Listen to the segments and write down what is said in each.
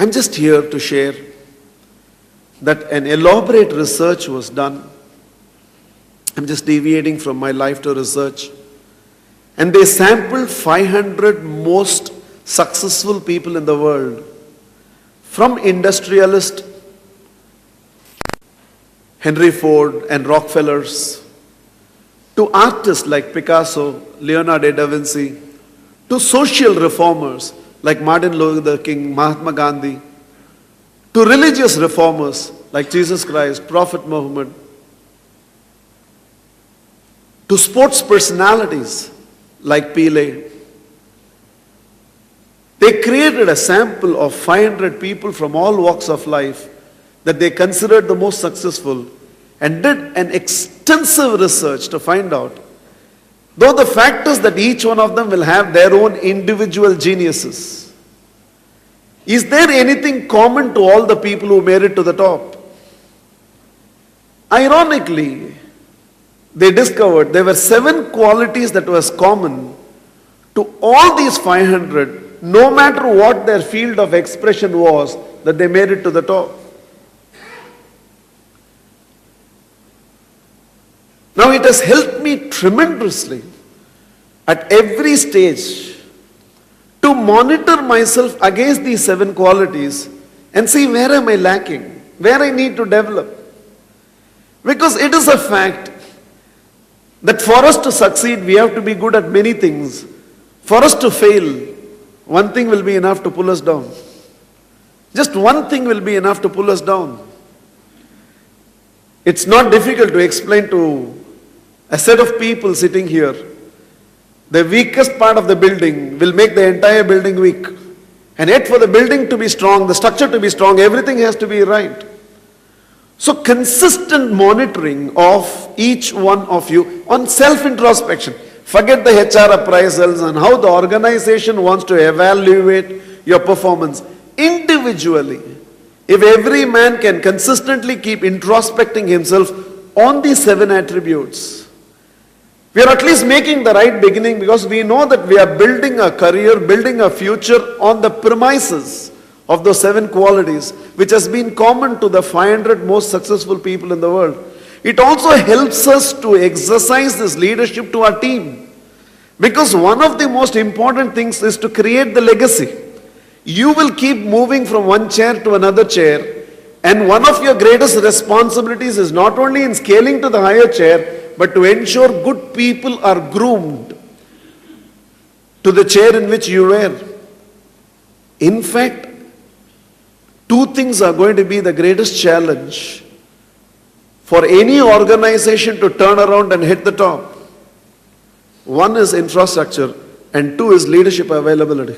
I'm just here to share that an elaborate research was done. I'm just deviating from my life to research. And they sampled 500 most successful people in the world, from industrialist Henry Ford and Rockefellers, to artists like Picasso, Leonardo da Vinci, to social reformers like Martin Luther King, Mahatma Gandhi, to religious reformers like Jesus Christ, Prophet Muhammad, to sports personalities like Pele. They created a sample of 500 people from all walks of life that they considered the most successful, and did an extensive research to find out, though the fact is that each one of them will have their own individual geniuses, is there anything common to all the people who made it to the top? Ironically, they discovered there were 7 qualities that was common to all these 500, no matter what their field of expression was, that they made it to the top. Now it has helped me tremendously at every stage to monitor myself against these 7 qualities and see where am I lacking, where I need to develop. Because it is a fact that for us to succeed, we have to be good at many things. For us to fail, one thing will be enough to pull us down. Just one thing will be enough to pull us down. It's not difficult to explain to a set of people sitting here. The weakest part of the building will make the entire building weak. And yet for the building to be strong, the structure to be strong, everything has to be right. So consistent monitoring of each one of you on self-introspection. Forget the HR appraisals and how the organization wants to evaluate your performance. Individually, if every man can consistently keep introspecting himself on these 7 attributes, we are at least making the right beginning, because we know that we are building a career, building a future on the premises of those 7 qualities, which has been common to the 500 most successful people in the world. It also helps us to exercise this leadership to our team, because one of the most important things is to create the legacy. You will keep moving from one chair to another chair, and one of your greatest responsibilities is not only in scaling to the higher chair, but to ensure good people are groomed to the chair in which you were. In fact, 2 things are going to be the greatest challenge for any organization to turn around and hit the top. One is infrastructure, and 2 is leadership availability.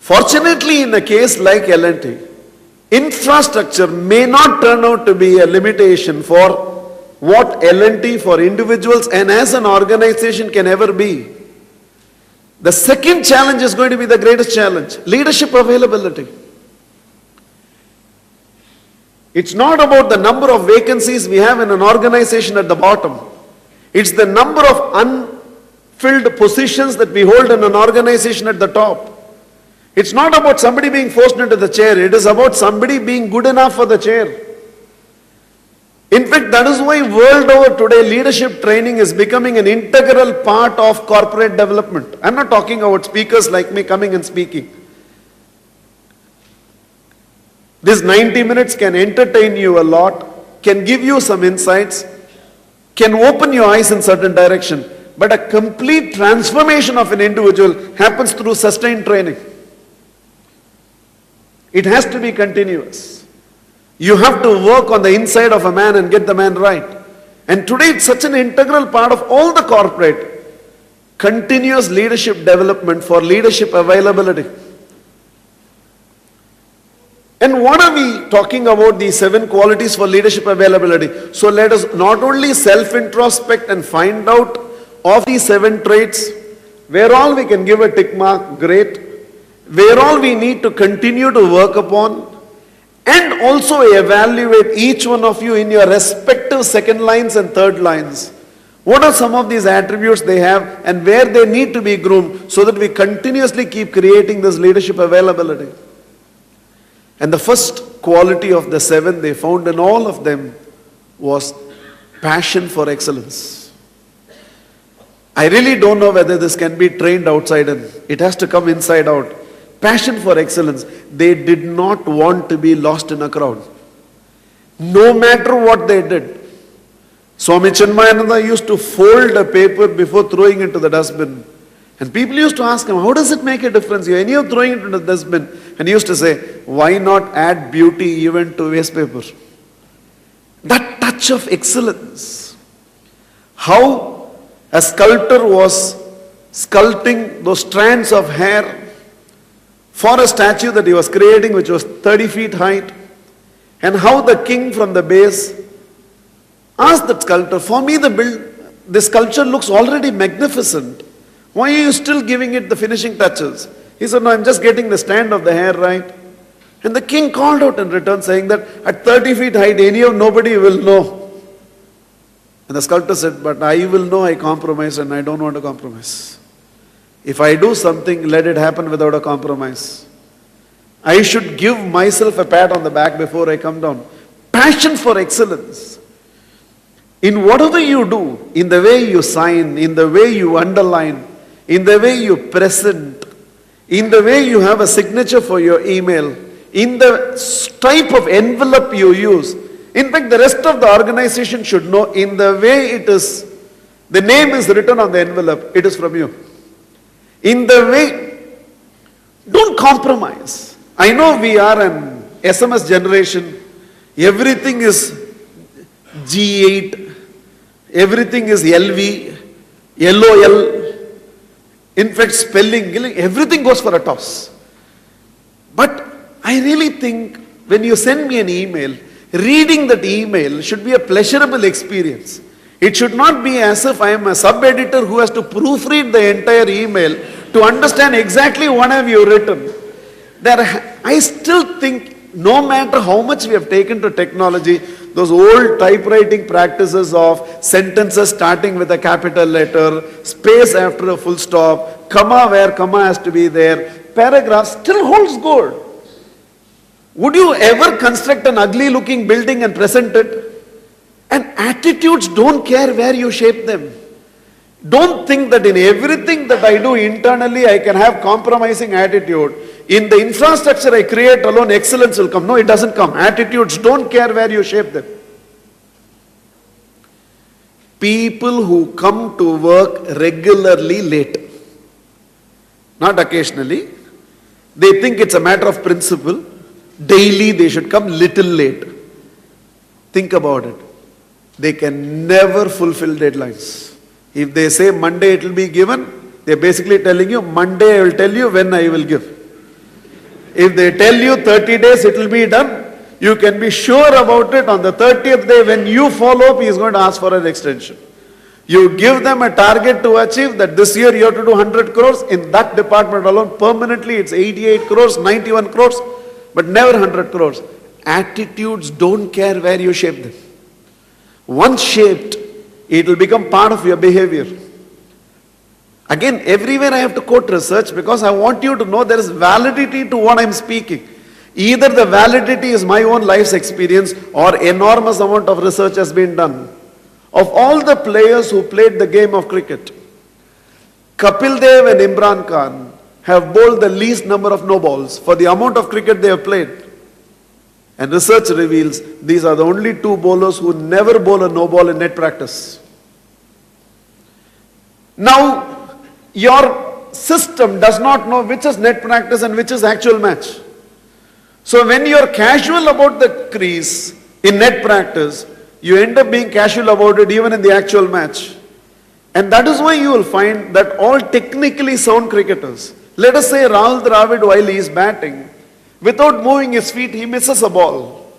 Fortunately, in a case like L&T, infrastructure may not turn out to be a limitation for what L&T for individuals and as an organization can ever be. The second challenge is going to be the greatest challenge: leadership availability. It's not about the number of vacancies we have in an organization at the bottom. It's the number of unfilled positions that we hold in an organization at the top. It's not about somebody being forced into the chair. It is about somebody being good enough for the chair. In fact, that is why world over today, leadership training is becoming an integral part of corporate development. I'm not talking about speakers like me coming and speaking. This 90 minutes can entertain you a lot, can give you some insights, can open your eyes in certain direction. But a complete transformation of an individual happens through sustained training. It has to be continuous. You have to work on the inside of a man and get the man right. And today it's such an integral part of all the corporate, continuous leadership development for leadership availability. And what are we talking about, these 7 qualities for leadership availability? So let us not only self-introspect and find out of these 7 traits, where all we can give a tick mark, great. Where all we need to continue to work upon, and also evaluate each one of you in your respective second lines and third lines. What are some of these attributes they have and where they need to be groomed, so that we continuously keep creating this leadership availability. And the first quality of the 7 they found in all of them was passion for excellence. I really don't know whether this can be trained outside and it has to come inside out. Passion for excellence. They did not want to be lost in a crowd. No matter what they did. Swami Chinmayananda used to fold a paper before throwing it into the dustbin. And people used to ask him, how does it make a difference? When you're throwing it into the dustbin. And he used to say, why not add beauty even to waste paper? That touch of excellence. How a sculptor was sculpting those strands of hair for a statue that he was creating which was 30 feet height. And how the king from the base asked that sculptor, for me the sculpture looks already magnificent. Why are you still giving it the finishing touches? He said, no, I'm just getting the stand of the hair right. And the king called out in return saying that at 30 feet height, nobody will know. And the sculptor said, but I will know I compromised and I don't want to compromise. If I do something, let it happen without a compromise. I should give myself a pat on the back before I come down. Passion for excellence. In whatever you do, in the way you sign, in the way you underline, in the way you present, in the way you have a signature for your email, in the type of envelope you use. In fact, the rest of the organization should know in the way it is, the name is written on the envelope, it is from you. In the way, don't compromise. I know we are an SMS generation. Everything is G8. Everything is LV, LOL. In fact, spelling, everything goes for a toss. But I really think when you send me an email, reading that email should be a pleasurable experience. It should not be as if I am a sub-editor who has to proofread the entire email to understand exactly what have you written. I still think no matter how much we have taken to technology, those old typewriting practices of sentences starting with a capital letter, space after a full stop, comma where comma has to be there, paragraph still holds good. Would you ever construct an ugly looking building and present it? And attitudes don't care where you shape them. Don't think that in everything that I do internally I can have compromising attitude. In the infrastructure I create alone excellence will come. No, it doesn't come. Attitudes don't care where you shape them. People who come to work regularly late, not occasionally, they think it's a matter of principle. Daily they should come little late. Think about it. They can never fulfill deadlines. If they say Monday it will be given, they're basically telling you Monday I will tell you when I will give. If they tell you 30 days it will be done, you can be sure about it. On the 30th day when you follow up, he is going to ask for an extension. You give them a target to achieve that this year you have to do 100 crores. In that department alone, permanently it's 88 crores, 91 crores, but never 100 crores. Attitudes don't care where you shape them. Once shaped, it will become part of your behavior. Again, everywhere I have to quote research because I want you to know there is validity to what I am speaking. Either the validity is my own life's experience or enormous amount of research has been done. Of all the players who played the game of cricket, Kapil Dev and Imran Khan have bowled the least number of no balls for the amount of cricket they have played. And research reveals these are the only two bowlers who never bowl a no ball in net practice. Now, your system does not know which is net practice and which is actual match. So when you are casual about the crease in net practice, you end up being casual about it even in the actual match. And that is why you will find that all technically sound cricketers, let us say Rahul Dravid while he is batting, without moving his feet, he misses a ball.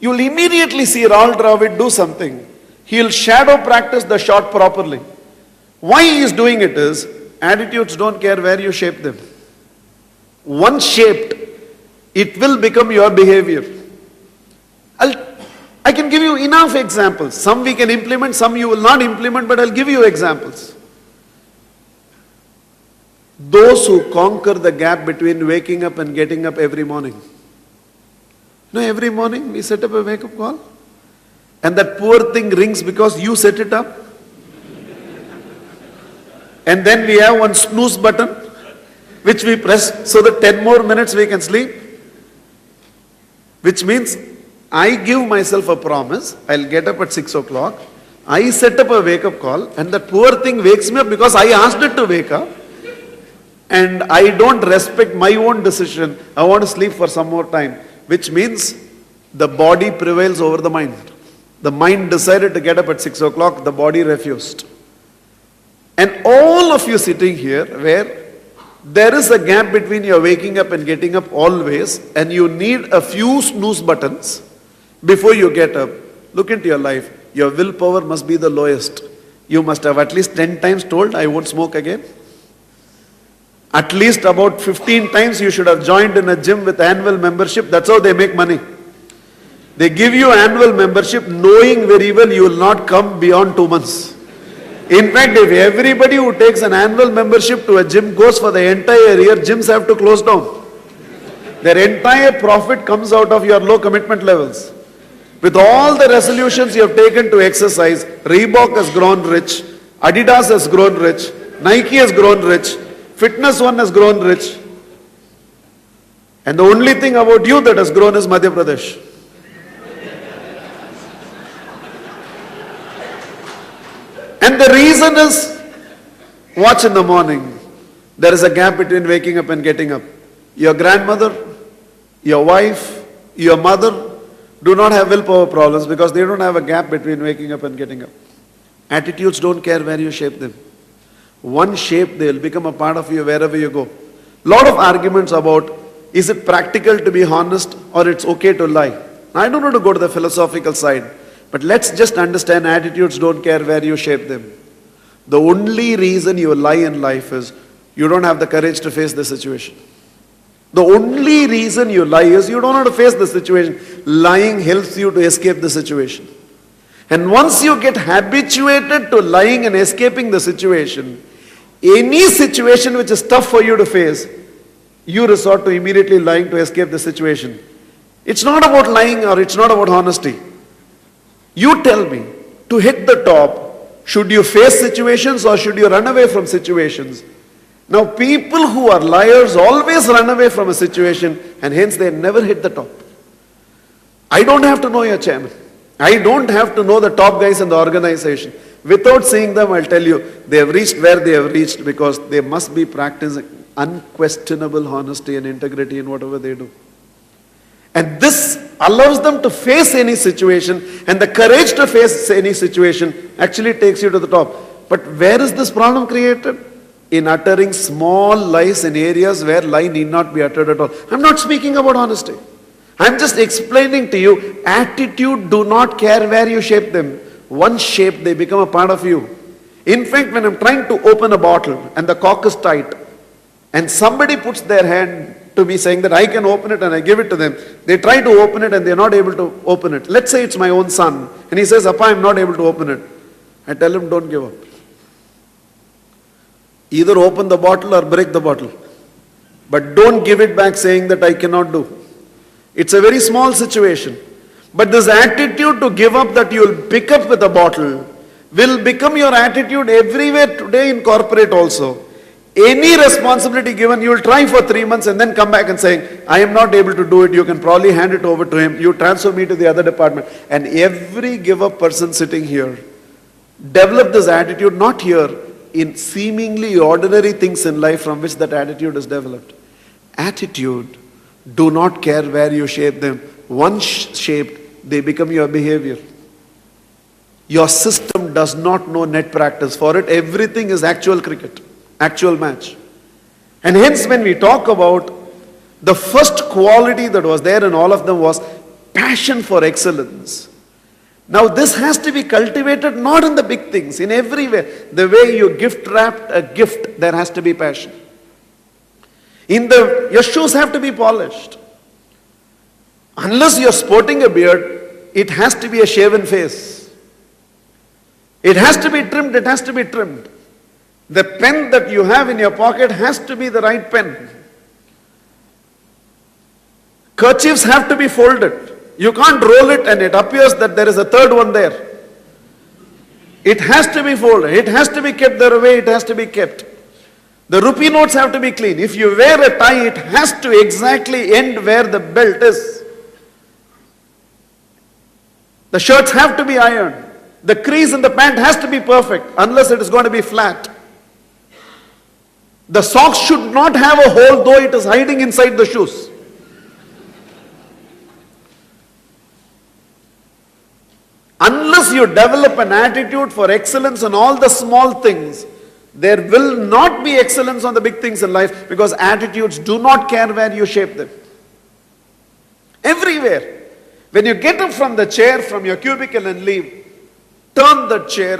You will immediately see Rahul Dravid do something. He will shadow practice the shot properly. Why he is doing it is, attitudes don't care where you shape them. Once shaped, it will become your behavior. I can give you enough examples. Some we can implement, some you will not implement, but I'll give you examples. Those who conquer the gap between waking up and getting up every morning. Every morning we set up a wake-up call. And that poor thing rings because you set it up. And then we have one snooze button, which we press so that 10 more minutes we can sleep. Which means I give myself a promise, I'll get up at 6 o'clock. I set up a wake-up call, and that poor thing wakes me up because I asked it to wake up. And I don't respect my own decision. I want to sleep for some more time. Which means the body prevails over the mind. The mind decided to get up at 6 o'clock, the body refused. And all of you sitting here, where there is a gap between your waking up and getting up always, and you need a few snooze buttons before you get up, look into your life. Your willpower must be the lowest. You must have at least 10 times told, I won't smoke again. At least about 15 times you should have joined in a gym with annual membership. That's how they make money. They give you annual membership knowing very well you will not come beyond 2 months. In fact, if everybody who takes an annual membership to a gym goes for the entire year, gyms have to close down. Their entire profit comes out of your low commitment levels. With all the resolutions you have taken to exercise, Reebok has grown rich, Adidas has grown rich, Nike has grown rich, Fitness One has grown rich. And the only thing about you that has grown is Madhya Pradesh. And the reason is, watch in the morning. There is a gap between waking up and getting up. Your grandmother, your wife, your mother do not have willpower problems because they don't have a gap between waking up and getting up. Attitudes don't care where you shape them. One shape, they will become a part of you wherever you go. Lot of arguments about, is it practical to be honest or it's okay to lie? I don't want to go to the philosophical side. But let's just understand, attitudes don't care where you shape them. The only reason you lie in life is you don't have the courage to face the situation. The only reason you lie is you don't know how to face the situation. Lying helps you to escape the situation. And once you get habituated to lying and escaping the situation, any situation which is tough for you to face, you resort to immediately lying to escape the situation. It's not about lying or it's not about honesty. You tell me, to hit the top, should you face situations or should you run away from situations? Now people who are liars always run away from a situation and hence they never hit the top. I don't have to know your chairman. I don't have to know the top guys in the organization. Without seeing them, I'll tell you, they have reached where they have reached because they must be practicing unquestionable honesty and integrity in whatever they do. And this allows them to face any situation, and the courage to face any situation actually takes you to the top. But where is this problem created? In uttering small lies in areas where lie need not be uttered at all. I'm not speaking about honesty. I'm just explaining to you, attitude do not care where you shape them. Once shaped, they become a part of you. In fact, when I'm trying to open a bottle and the cork is tight, and somebody puts their hand to me saying that I can open it and I give it to them, they try to open it and they're not able to open it. Let's say it's my own son and he says, Appa, I'm not able to open it. I tell him, don't give up. Either open the bottle or break the bottle. But don't give it back saying that I cannot do. It's a very small situation. But this attitude to give up that you will pick up with a bottle will become your attitude everywhere today in corporate also. Any responsibility given, you will try for 3 months and then come back and saying, I am not able to do it. You can probably hand it over to him. You transfer me to the other department. And every give up person sitting here, develop this attitude, not here, in seemingly ordinary things in life from which that attitude is developed. Attitude, do not care where you shape them. Once shaped, they become your behavior. Your system does not know net practice. For it, everything is actual cricket, actual match. And hence when we talk about the first quality that was there in all of them was passion for excellence. Now this has to be cultivated not in the big things, in every way. The way you gift wrapped a gift, there has to be passion. Your shoes have to be polished. Unless you're sporting a beard, it has to be a shaven face. It has to be trimmed, it has to be trimmed. The pen that you have in your pocket has to be the right pen. Kerchiefs have to be folded. You can't roll it and it appears that there is a third one there. It has to be folded. It has to be kept the way it has to be kept. The rupee notes have to be clean. If you wear a tie, it has to exactly end where the belt is. The shirts have to be ironed. The crease in the pant has to be perfect, unless it is going to be flat. The socks should not have a hole, though it is hiding inside the shoes. Unless you develop an attitude for excellence in all the small things, there will not be excellence on the big things in life, because attitudes do not care where you shape them. Everywhere. When you get up from the chair, from your cubicle and leave, turn the chair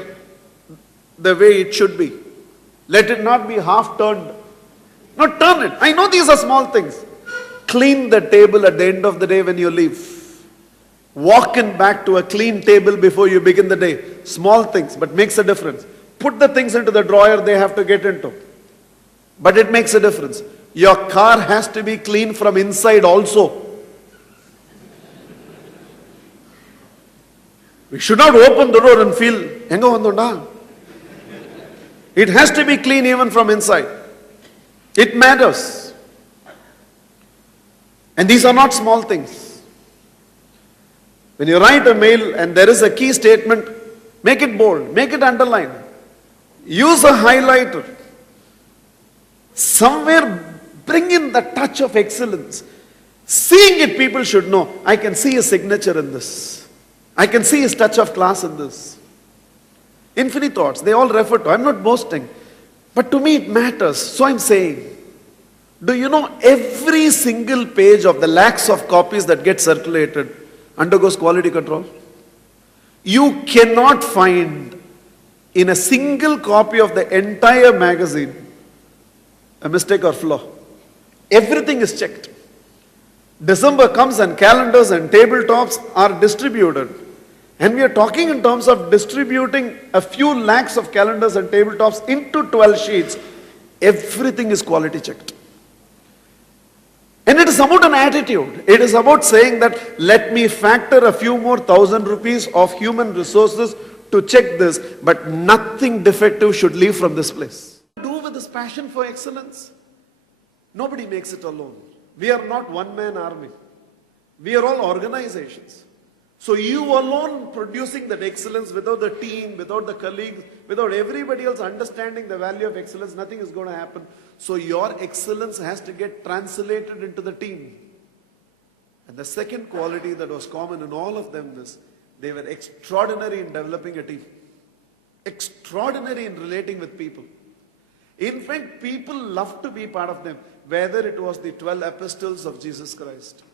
the way it should be. Let it not be half turned. No, turn it. I know these are small things. Clean the table at the end of the day when you leave. Walk in back to a clean table before you begin the day. Small things, but makes a difference. Put the things into the drawer they have to get into. But it makes a difference. Your car has to be clean from inside also. We should not open the door and feel, Enga vandonda? It has to be clean even from inside. It matters. And these are not small things. When you write a mail and there is a key statement, make it bold, make it underline. Use a highlighter. Somewhere bring in the touch of excellence. Seeing it, people should know, I can see a signature in this. I can see his touch of class in this. Infinite thoughts, they all refer to, I'm not boasting, but to me it matters. So I'm saying, do you know every single page of the lakhs of copies that get circulated undergoes quality control? You cannot find in a single copy of the entire magazine a mistake or flaw. Everything is checked. December comes and calendars and tabletops are distributed. And we are talking in terms of distributing a few lakhs of calendars and tabletops into 12 sheets. Everything is quality checked. And it is about an attitude. It is about saying that let me factor a few more thousand rupees of human resources to check this, but nothing defective should leave from this place. Do with this passion for excellence? Nobody makes it alone. We are not one-man army. We are all organizations. So you alone producing that excellence without the team, without the colleagues, without everybody else understanding the value of excellence, nothing is going to happen. So your excellence has to get translated into the team. And the second quality that was common in all of them is they were extraordinary in developing a team. Extraordinary in relating with people. In fact, people loved to be part of them, whether it was the 12 epistles of Jesus Christ,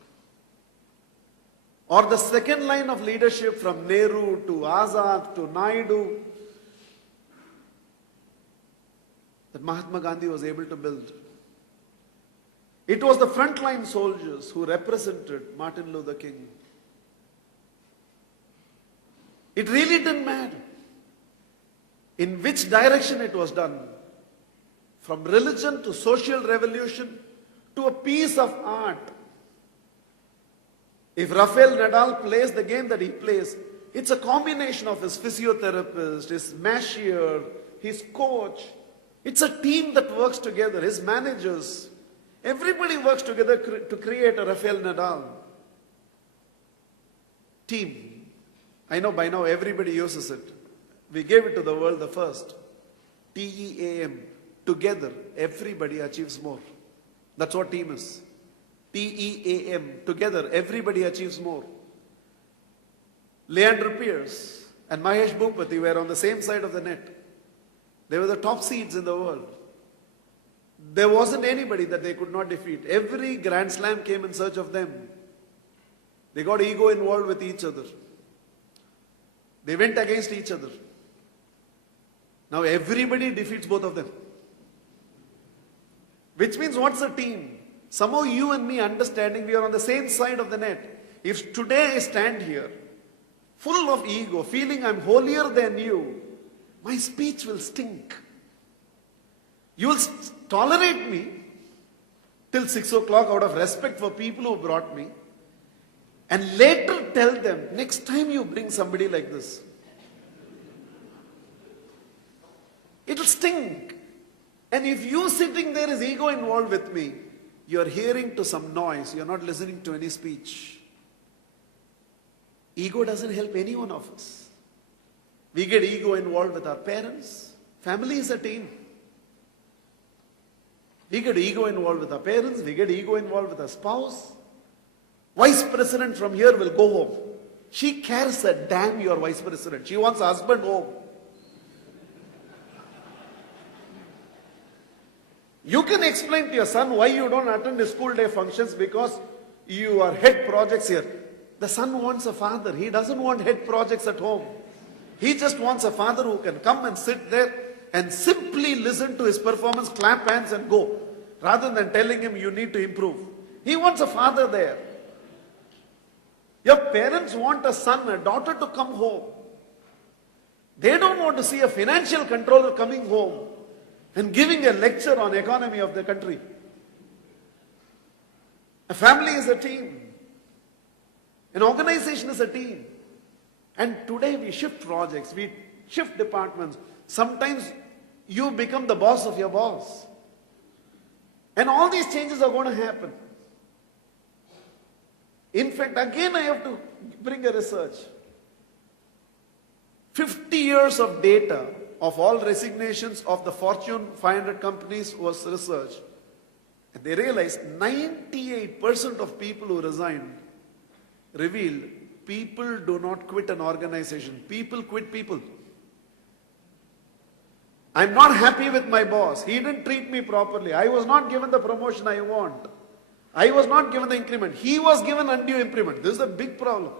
or the second line of leadership from Nehru to Azad to Naidu that Mahatma Gandhi was able to build. It was the frontline soldiers who represented Martin Luther King. It really didn't matter in which direction it was done. From religion to social revolution to a piece of art. If Rafael Nadal plays the game that he plays, it's a combination of his physiotherapist, his masseur, his coach. It's a team that works together, his managers. Everybody works together to create a Rafael Nadal. Team. I know by now everybody uses it. We gave it to the world the first. TEAM. Together, everybody achieves more. That's what team is. TEAM. Together, everybody achieves more. Leander Pierce and Mahesh Bhupati were on the same side of the net. They were the top seeds in the world. There wasn't anybody that they could not defeat. Every Grand Slam came in search of them. They got ego involved with each other. They went against each other. Now everybody defeats both of them. Which means what's a team? Somehow you and me understanding we are on the same side of the net. If today I stand here, full of ego, feeling I'm holier than you, my speech will stink. You will tolerate me till 6 o'clock out of respect for people who brought me, and later tell them, next time you bring somebody like this, it'll sting. And if you sitting there is ego involved with me, you're hearing to some noise, you're not listening to any speech. Ego doesn't help any one of us. We get ego involved with our parents. Family is a team. We get ego involved with our parents, we get ego involved with our spouse. Vice president from here will go home. She cares a damn your vice president. She wants her husband home. You can explain to your son why you don't attend the school day functions because you are head projects here. The son wants a father. He doesn't want head projects at home. He just wants a father who can come and sit there and simply listen to his performance, clap hands and go, rather than telling him you need to improve. He wants a father there. Your parents want a son, a daughter to come home. They don't want to see a financial controller coming home and giving a lecture on economy of the country. A family is a team. An organization is a team. And today we shift projects, we shift departments. Sometimes you become the boss of your boss. And all these changes are going to happen. In fact, again I have to bring a research. 50 years of data of all resignations of the Fortune 500 companies was researched. And they realized 98% of people who resigned revealed people do not quit an organization. People quit people. I'm not happy with my boss. He didn't treat me properly. I was not given the promotion I want. I was not given the increment. He was given undue increment. This is a big problem.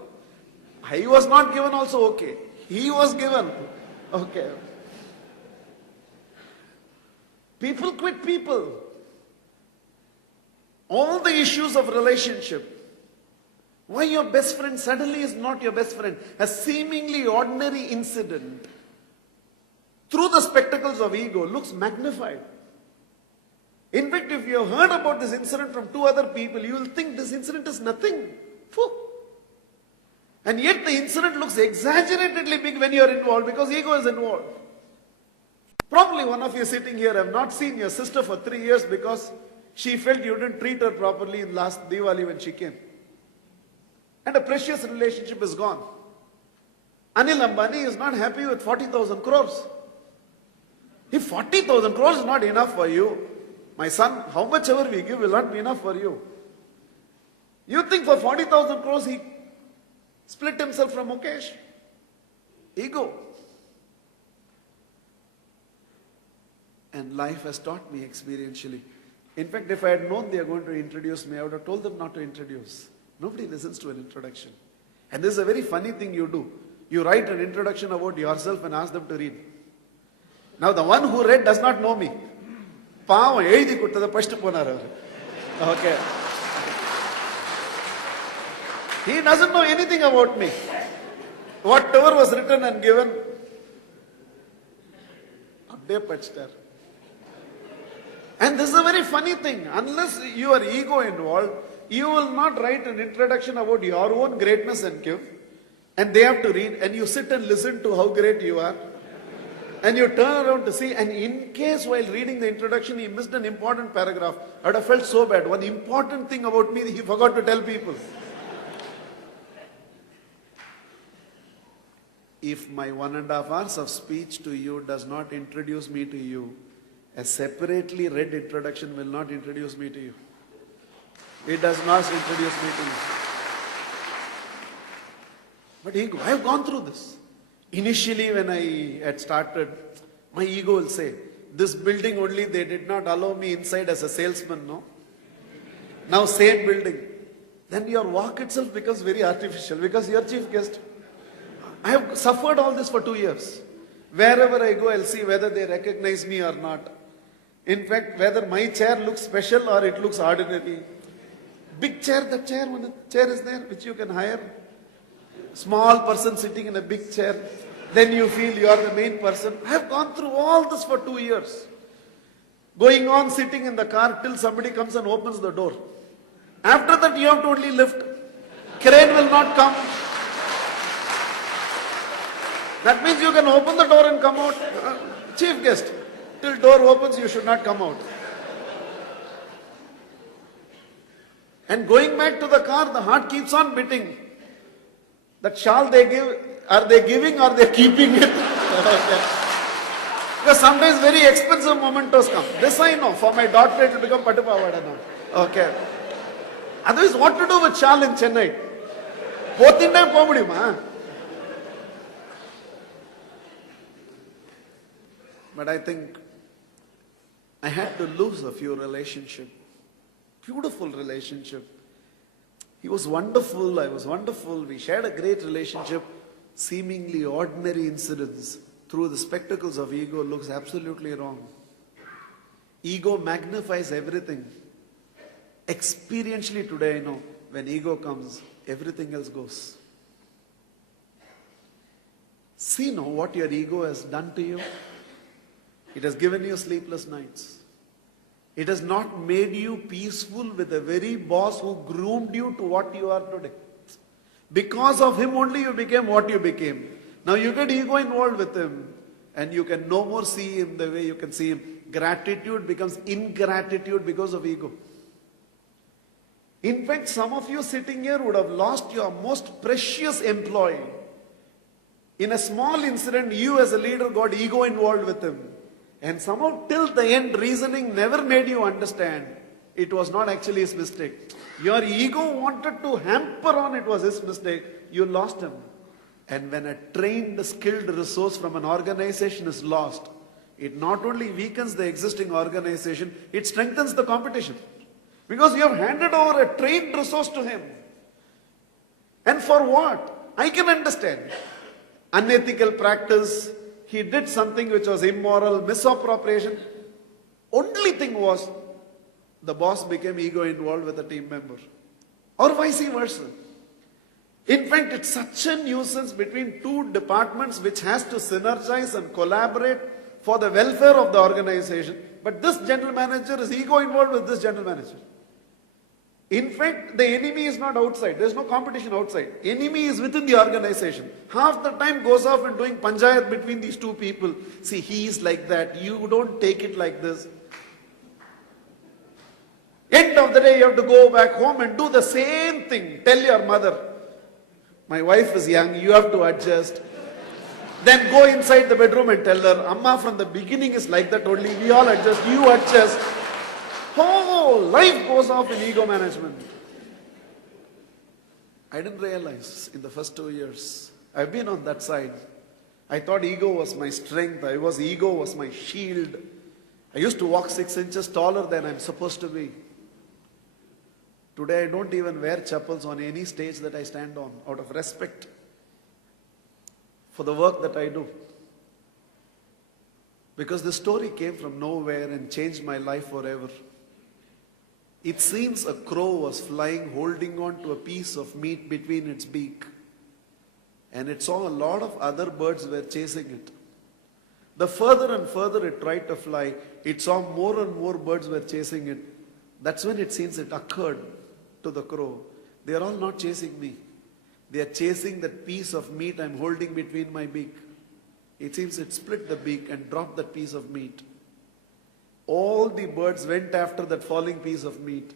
I was not given also okay. He was given okay. People quit people. All the issues of relationship. Why your best friend suddenly is not your best friend? A seemingly ordinary incident, through the spectacles of ego, looks magnified. In fact, if you have heard about this incident from two other people, you will think this incident is nothing. Phew. And yet the incident looks exaggeratedly big when you are involved because ego is involved. Probably one of you sitting here have not seen your sister for 3 years because she felt you didn't treat her properly in last Diwali when she came. And a precious relationship is gone. Anil Ambani is not happy with 40,000 crores. If 40,000 crores is not enough for you, my son, how much ever we give will not be enough for you. You think for 40,000 crores he split himself from Mukesh? Ego. And life has taught me experientially. In fact, if I had known they are going to introduce me, I would have told them not to introduce. Nobody listens to an introduction. And this is a very funny thing you do. You write an introduction about yourself and ask them to read. Now the one who read does not know me. Pavam ezhudi kuttada first ponar avaru. Okay. He doesn't know anything about me. Whatever was written and given, abde pachtar. And this is a very funny thing. Unless your ego involved, you will not write an introduction about your own greatness and give. And they have to read and you sit and listen to how great you are. And you turn around to see, and in case while reading the introduction he missed an important paragraph, I would have felt so bad. One important thing about me he forgot to tell people. If my 1.5 hours of speech to you does not introduce me to you, a separately read introduction will not introduce me to you. It does not introduce me to you. But ego, I have gone through this. Initially when I had started, my ego will say, this building only they did not allow me inside as a salesman, no? Now same building. Then your walk itself becomes very artificial because you are chief guest. I have suffered all this for 2 years. Wherever I go, I'll see whether they recognize me or not. In fact, whether my chair looks special or it looks ordinary. Big chair, that chair, one chair is there which you can hire. Small person sitting in a big chair. Then you feel you are the main person. I have gone through all this for 2 years. Going on sitting in the car till somebody comes and opens the door. After that you have to only lift. Crane will not come. That means you can open the door and come out. Chief guest, till door opens you should not come out. And going back to the car, the heart keeps on beating. That shawl they give, are they giving or they keeping it? Okay. Because sometimes very expensive mementos come. This I know, for my daughter it will become Pattu Pavada now. Okay. Otherwise what to do with shawl in Chennai? Both in time po. But I think I had to lose a few relationships. Beautiful relationship. He was wonderful, I was wonderful. We shared a great relationship. Seemingly ordinary incidents through the spectacles of ego looks absolutely wrong. Ego magnifies everything. Experientially today I know, when ego comes, everything else goes. See now what your ego has done to you. It has given you sleepless nights. It has not made you peaceful with the very boss who groomed you to what you are today. Because of him only you became what you became. Now you get ego involved with him and you can no more see him the way you can see him. Gratitude becomes ingratitude because of ego. In fact, some of you sitting here would have lost your most precious employee. In a small incident, you as a leader got ego involved with him. And somehow till the end reasoning never made you understand it was not actually his mistake. Your ego wanted to hamper on it was his mistake. You lost him. And when a trained, skilled resource from an organization is lost, it not only weakens the existing organization, it strengthens the competition. Because you have handed over a trained resource to him. And for what? I can understand. Unethical practice. He did something which was immoral, misappropriation. Only thing was, the boss became ego involved with a team member. Or vice versa. In fact, it's such a nuisance between two departments which has to synergize and collaborate for the welfare of the organization. But this general manager is ego involved with this general manager. In fact, the enemy is not outside. There is no competition outside. Enemy is within the organization. Half the time goes off and doing panchayat between these two people. See, he is like that. You don't take it like this. End of the day, you have to go back home and do the same thing. Tell your mother, my wife is young, you have to adjust. Then go inside the bedroom and tell her, Amma from the beginning is like that only. We all adjust. You adjust. Whole life goes off in ego management. I didn't realize in the first 2 years. I've been on that side. I thought ego was my strength. Ego was my shield. I used to walk 6 inches taller than I'm supposed to be. Today I don't even wear chappals on any stage that I stand on out of respect for the work that I do. Because the story came from nowhere and changed my life forever. It seems a crow was flying, holding on to a piece of meat between its beak. And it saw a lot of other birds were chasing it. The further and further it tried to fly, it saw more and more birds were chasing it. That's when it seems it occurred to the crow. They are all not chasing me. They are chasing that piece of meat I'm holding between my beak. It seems it split the beak and dropped that piece of meat. All the birds went after that falling piece of meat.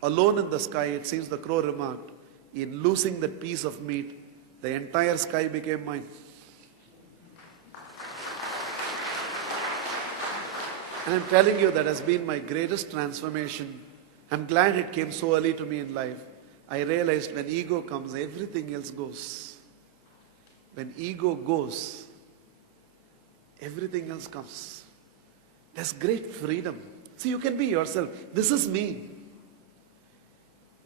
Alone in the sky, it seems the crow remarked, in losing that piece of meat, the entire sky became mine. And I'm telling you, that has been my greatest transformation. I'm glad it came so early to me in life. I realized when ego comes, everything else goes. When ego goes, everything else comes. There's great freedom. See, you can be yourself. This is me.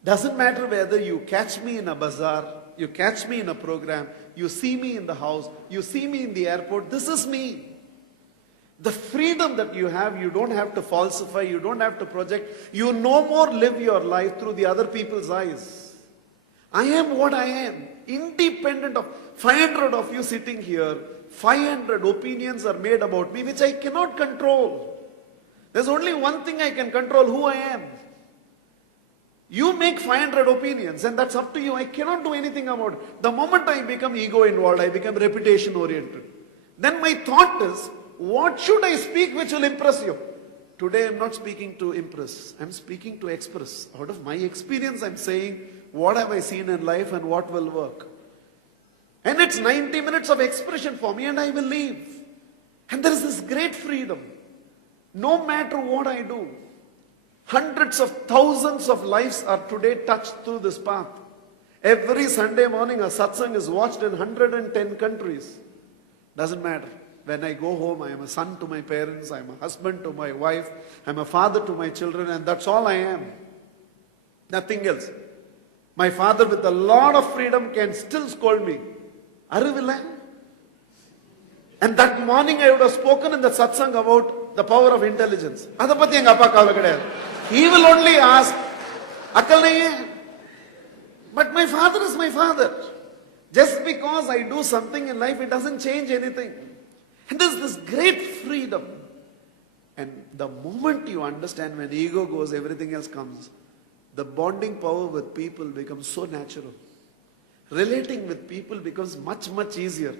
Doesn't matter whether you catch me in a bazaar, you catch me in a program, you see me in the house, you see me in the airport. This is me. The freedom that you have, you don't have to falsify, you don't have to project. You no more live your life through the other people's eyes. I am what I am, independent of 500 of you sitting here. 500 opinions are made about me which I cannot control. There's only one thing I can control, who I am. You make 500 opinions and that's up to you. I cannot do anything about it. The moment I become ego involved, I become reputation oriented. Then my thought is, what should I speak which will impress you? Today I'm not speaking to impress. I'm speaking to express. Out of my experience I'm saying, what have I seen in life and what will work? And it's 90 minutes of expression for me and I will leave. And there is this great freedom. No matter what I do, hundreds of thousands of lives are today touched through this path. Every Sunday morning a satsang is watched in 110 countries. Doesn't matter. When I go home, I am a son to my parents, I am a husband to my wife, I am a father to my children, and that's all I am. Nothing else. My father with a lot of freedom can still scold me. Arivilla? And that morning I would have spoken in the satsang about the power of intelligence. He will only ask, Akal nahi hai? But my father is my father. Just because I do something in life, it doesn't change anything. And there's this great freedom. And the moment you understand when ego goes, everything else comes. The bonding power with people becomes so natural. Relating with people becomes much, much easier.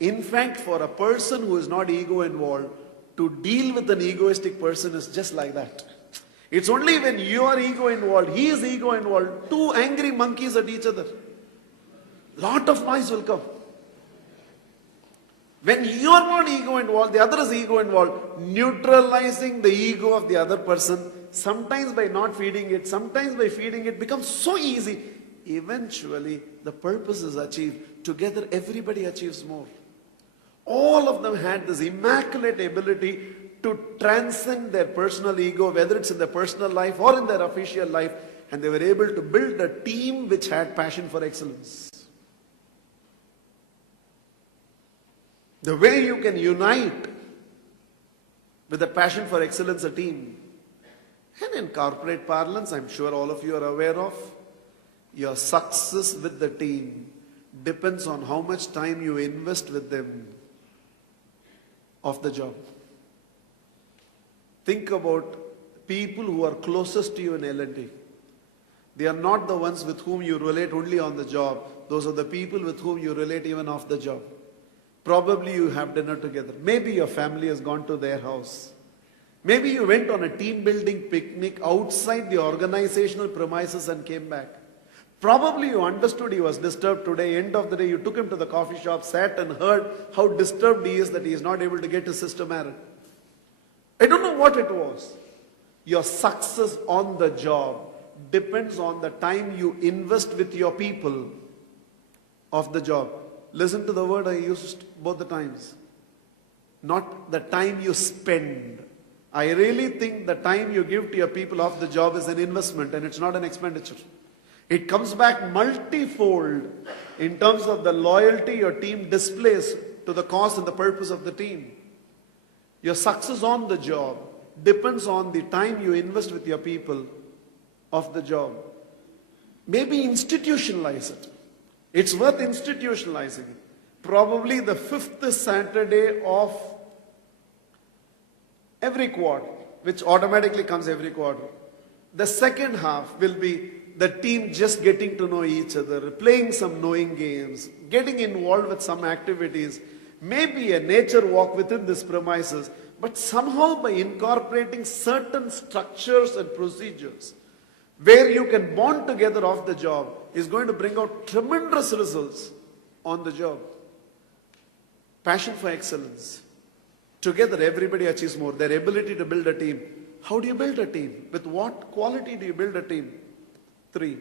In fact, for a person who is not ego involved, to deal with an egoistic person is just like that. It's only when you are ego involved, he is ego involved, two angry monkeys at each other. Lot of noise will come. When you are not ego involved, the other is ego involved, neutralizing the ego of the other person, sometimes by not feeding it, sometimes by feeding it, becomes so easy. Eventually, the purpose is achieved. Together, everybody achieves more. All of them had this immaculate ability to transcend their personal ego, whether it's in their personal life or in their official life, and they were able to build a team which had passion for excellence. The way you can unite with a passion for excellence, a team, and in corporate parlance, I'm sure all of you are aware of, your success with the team depends on how much time you invest with them of the job. Think about people who are closest to you in L&T. They are not the ones with whom you relate only on the job. Those are the people with whom you relate even off the job. Probably you have dinner together. Maybe your family has gone to their house. Maybe you went on a team building picnic outside the organizational premises and came back. Probably you understood he was disturbed today. End of the day, you took him to the coffee shop, sat and heard how disturbed he is that he is not able to get his sister married. I don't know what it was. Your success on the job depends on the time you invest with your people of the job. Listen to the word I used both the times. Not the time you spend. I really think the time you give to your people of the job is an investment and it's not an expenditure. It comes back multifold in terms of the loyalty your team displays to the cause and the purpose of the team. Your success on the job depends on the time you invest with your people of the job. Maybe institutionalize it. It's worth institutionalizing it. Probably the 5th Saturday of every quarter, which automatically comes every quarter. The second half will be the team just getting to know each other, playing some knowing games, getting involved with some activities, maybe a nature walk within this premises, but somehow by incorporating certain structures and procedures where you can bond together off the job is going to bring out tremendous results on the job. Passion for excellence. Together everybody achieves more. Their ability to build a team. How do you build a team? With what quality do you build a team? 3.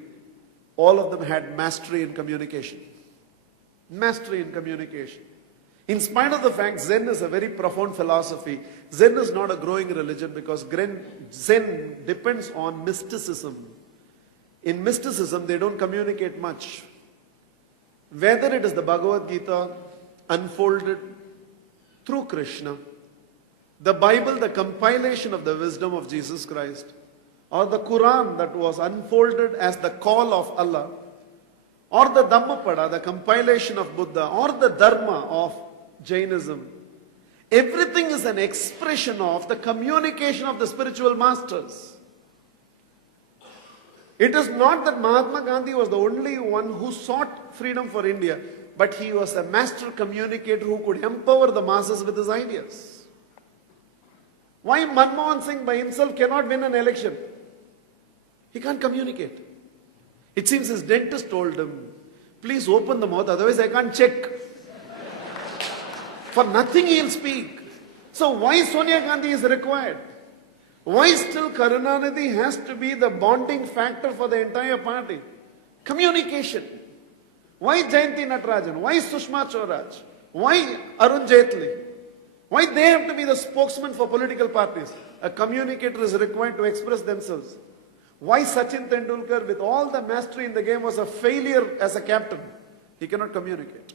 All of them had mastery in communication. Mastery in communication. In spite of the fact Zen is a very profound philosophy, Zen is not a growing religion because Zen depends on mysticism. In mysticism, they don't communicate much. Whether it is the Bhagavad Gita unfolded through Krishna, the Bible, the compilation of the wisdom of Jesus Christ, or the Quran that was unfolded as the call of Allah, or the Dhammapada, the compilation of Buddha, or the Dharma of Jainism, Everything is an expression of the communication of the spiritual masters. It is not that Mahatma Gandhi was the only one who sought freedom for India, but he was a master communicator who could empower the masses with his ideas. Why Manmohan Singh by himself cannot win an election? He can't communicate. It seems his dentist told him, please open the mouth, otherwise I can't check. For nothing he'll speak. So why Sonia Gandhi is required? Why still Karunanidhi has to be the bonding factor for the entire party? Communication. Why Jayanti Natarajan? Why Sushma Swaraj? Why Arun Jaitley? Why they have to be the spokesman for political parties? A communicator is required to express themselves. Why Sachin Tendulkar, with all the mastery in the game, was a failure as a captain? He cannot communicate.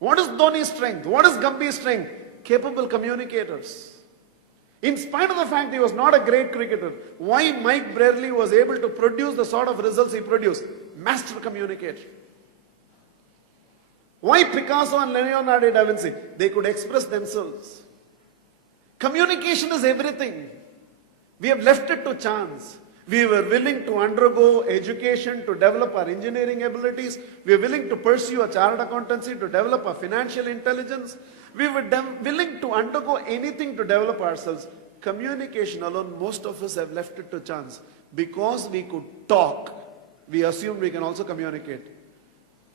What is Dhoni's strength? What is Gambhir's strength? Capable communicators. In spite of the fact he was not a great cricketer, why Mike Brearley was able to produce the sort of results he produced? Master communicator. Why Picasso and Leonardo da Vinci? They could express themselves. Communication is everything. We have left it to chance. We were willing to undergo education to develop our engineering abilities. We were willing to pursue a chartered accountancy to develop our financial intelligence. We were willing to undergo anything to develop ourselves. Communication alone, most of us have left it to chance. Because we could talk, we assumed we can also communicate.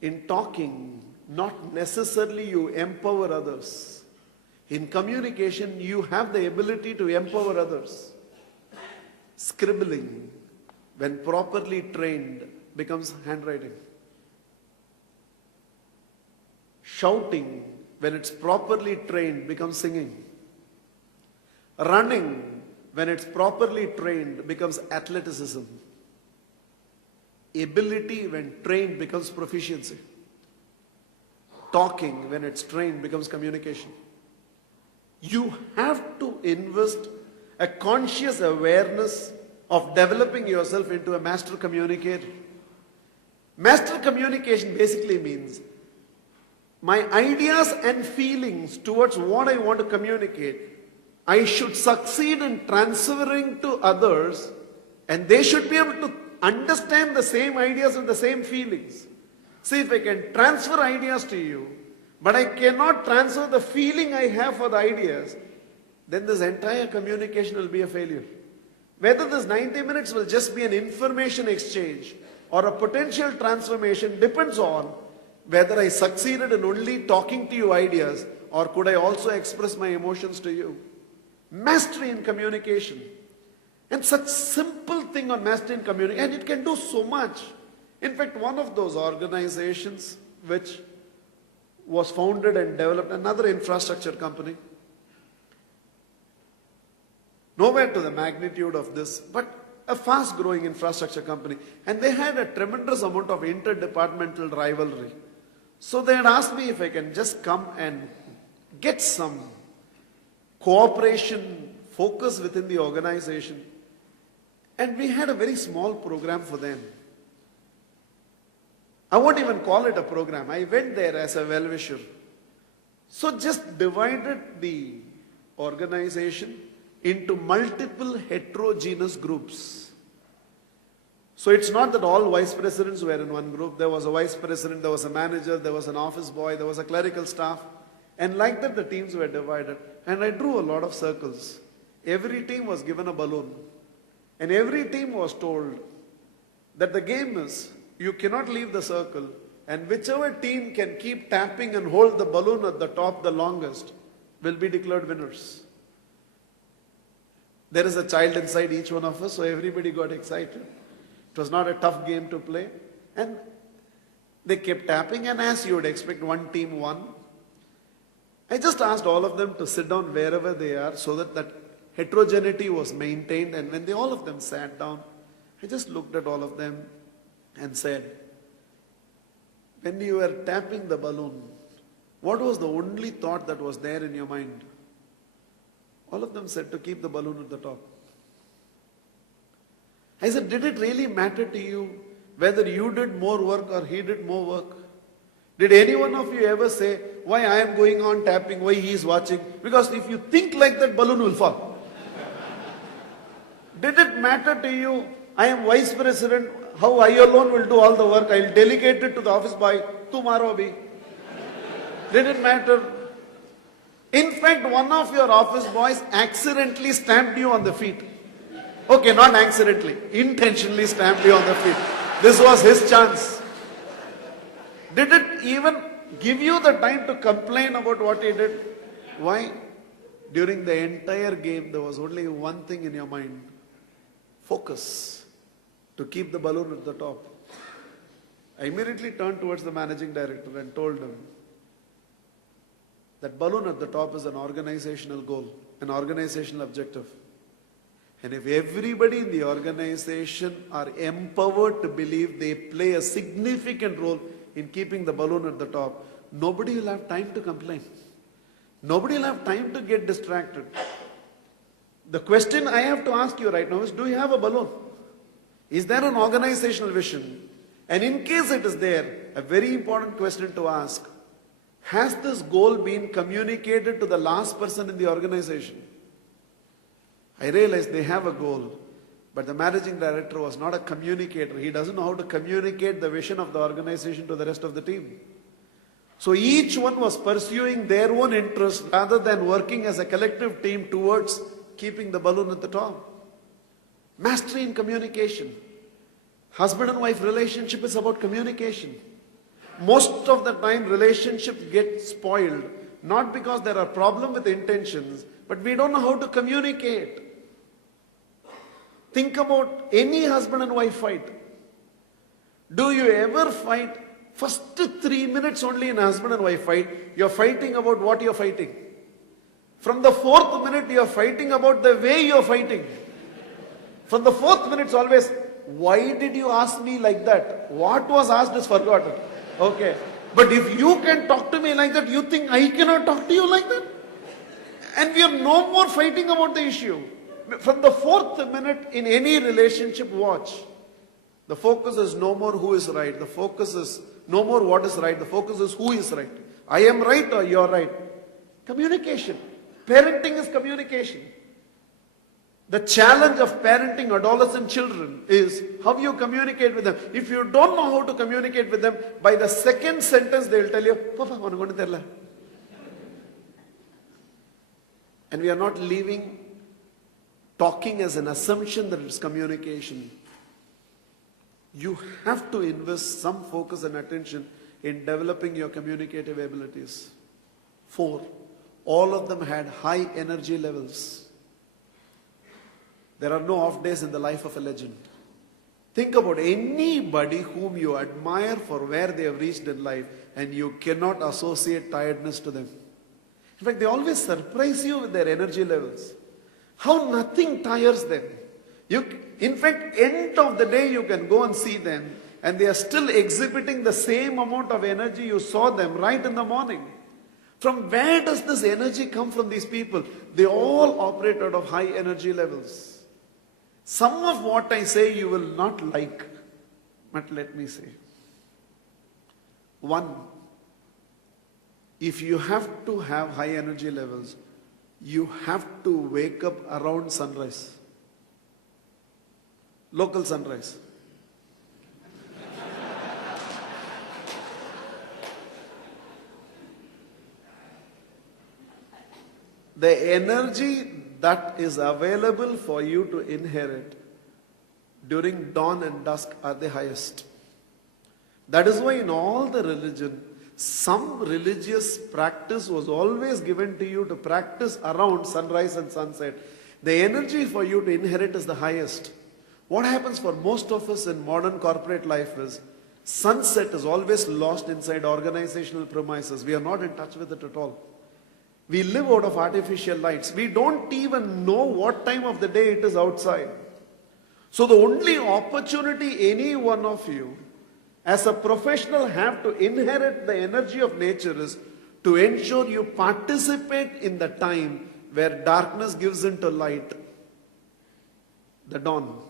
In talking, not necessarily you empower others. In communication, you have the ability to empower others. Scribbling, when properly trained, becomes handwriting. Shouting, when it's properly trained, becomes singing. Running, when it's properly trained, becomes athleticism. Ability, when trained, becomes proficiency. Talking, when it's trained, becomes communication. You have to invest a conscious awareness of developing yourself into a master communicator. Master communication basically means my ideas and feelings towards what I want to communicate, I should succeed in transferring to others, and they should be able to understand the same ideas and the same feelings. See, if I can transfer ideas to you, but I cannot transfer the feeling I have for the ideas, then this entire communication will be a failure. Whether this 90 minutes will just be an information exchange or a potential transformation depends on whether I succeeded in only talking to you ideas or could I also express my emotions to you. Mastery in communication. And such simple thing on mastery in communication, and it can do so much. In fact, one of those organizations which was founded and developed, another infrastructure company, nowhere to the magnitude of this, but a fast-growing infrastructure company. And they had a tremendous amount of interdepartmental rivalry. So they had asked me if I can just come and get some cooperation, focus within the organization. And we had a very small program for them. I won't even call it a program. I went there as a well-wisher. So just divided the organization into multiple heterogeneous groups. So it's not that all vice presidents were in one group. There was a vice president, there was a manager, there was an office boy, there was a clerical staff. And like that, the teams were divided. And I drew a lot of circles. Every team was given a balloon. And every team was told that the game is, you cannot leave the circle. And whichever team can keep tapping and hold the balloon at the top the longest will be declared winners. There is a child inside each one of us, so everybody got excited. It was not a tough game to play. And they kept tapping, and as you would expect, one team won. I just asked all of them to sit down wherever they are so that that heterogeneity was maintained. And when all of them sat down, I just looked at all of them and said, when you were tapping the balloon, what was the only thought that was there in your mind? All of them said to keep the balloon at the top. I said, did it really matter to you whether you did more work or he did more work? Did any one of you ever say, why I am going on tapping, why he is watching? Because if you think like that, balloon will fall. Did it matter to you, I am vice president, how I alone will do all the work, I will delegate it to the office boy, tomorrow be. Did it matter? In fact, one of your office boys accidentally stamped you on the feet. Okay, not accidentally, intentionally stamped you on the feet. This was his chance. Did it even give you the time to complain about what he did? Why? During the entire game, there was only one thing in your mind. Focus. To keep the balloon at the top. I immediately turned towards the managing director and told him, that balloon at the top is an organizational goal, an organizational objective. And if everybody in the organization are empowered to believe they play a significant role in keeping the balloon at the top, nobody will have time to complain. Nobody will have time to get distracted. The question I have to ask you right now is, do you have a balloon? Is there an organizational vision? And in case it is there, a very important question to ask, has this goal been communicated to the last person in the organization? I realized they have a goal, but the managing director was not a communicator. He doesn't know how to communicate the vision of the organization to the rest of the team. So each one was pursuing their own interest rather than working as a collective team towards keeping the balloon at the top. Mastery in communication. Husband and wife relationship is about communication. Most of the time relationships get spoiled, not because there are problems with intentions, but we don't know how to communicate. Think about any husband and wife fight. Do you ever fight? First 3 minutes only in a husband and wife fight, you're fighting about what you're fighting. From the 4th minute, you're fighting about the way you're fighting. From the 4th minute, it's always, why did you ask me like that? What was asked is forgotten. Okay. But if you can talk to me like that, you think I cannot talk to you like that? And we are no more fighting about the issue. From the 4th minute in any relationship, watch. The focus is no more who is right. The focus is no more what is right. The focus is who is right. I am right or you are right. Communication. Parenting is communication. The challenge of parenting adolescent children is how you communicate with them. If you don't know how to communicate with them, by the second sentence they will tell you, Papa, I'm going to tell her. And we are not leaving talking as an assumption that it's communication. You have to invest some focus and attention in developing your communicative abilities. 4, all of them had high energy levels. There are no off days in the life of a legend. Think about anybody whom you admire for where they have reached in life, and you cannot associate tiredness to them. In fact, they always surprise you with their energy levels. How nothing tires them. In fact, end of the day you can go and see them and they are still exhibiting the same amount of energy you saw them right in the morning. From where does this energy come from these people? They all operate out of high energy levels. Some of what I say you will not like, but let me say. 1, if you have to have high energy levels, you have to wake up around sunrise. Local sunrise. The energy that is available for you to inherit during dawn and dusk are the highest. That is why in all the religion, some religious practice was always given to you to practice around sunrise and sunset. The energy for you to inherit is the highest. What happens for most of us in modern corporate life is, sunset is always lost inside organizational premises. We are not in touch with it at all. We live out of artificial lights. We don't even know what time of the day it is outside. So the only opportunity any one of you as a professional have to inherit the energy of nature is to ensure you participate in the time where darkness gives into light, the dawn.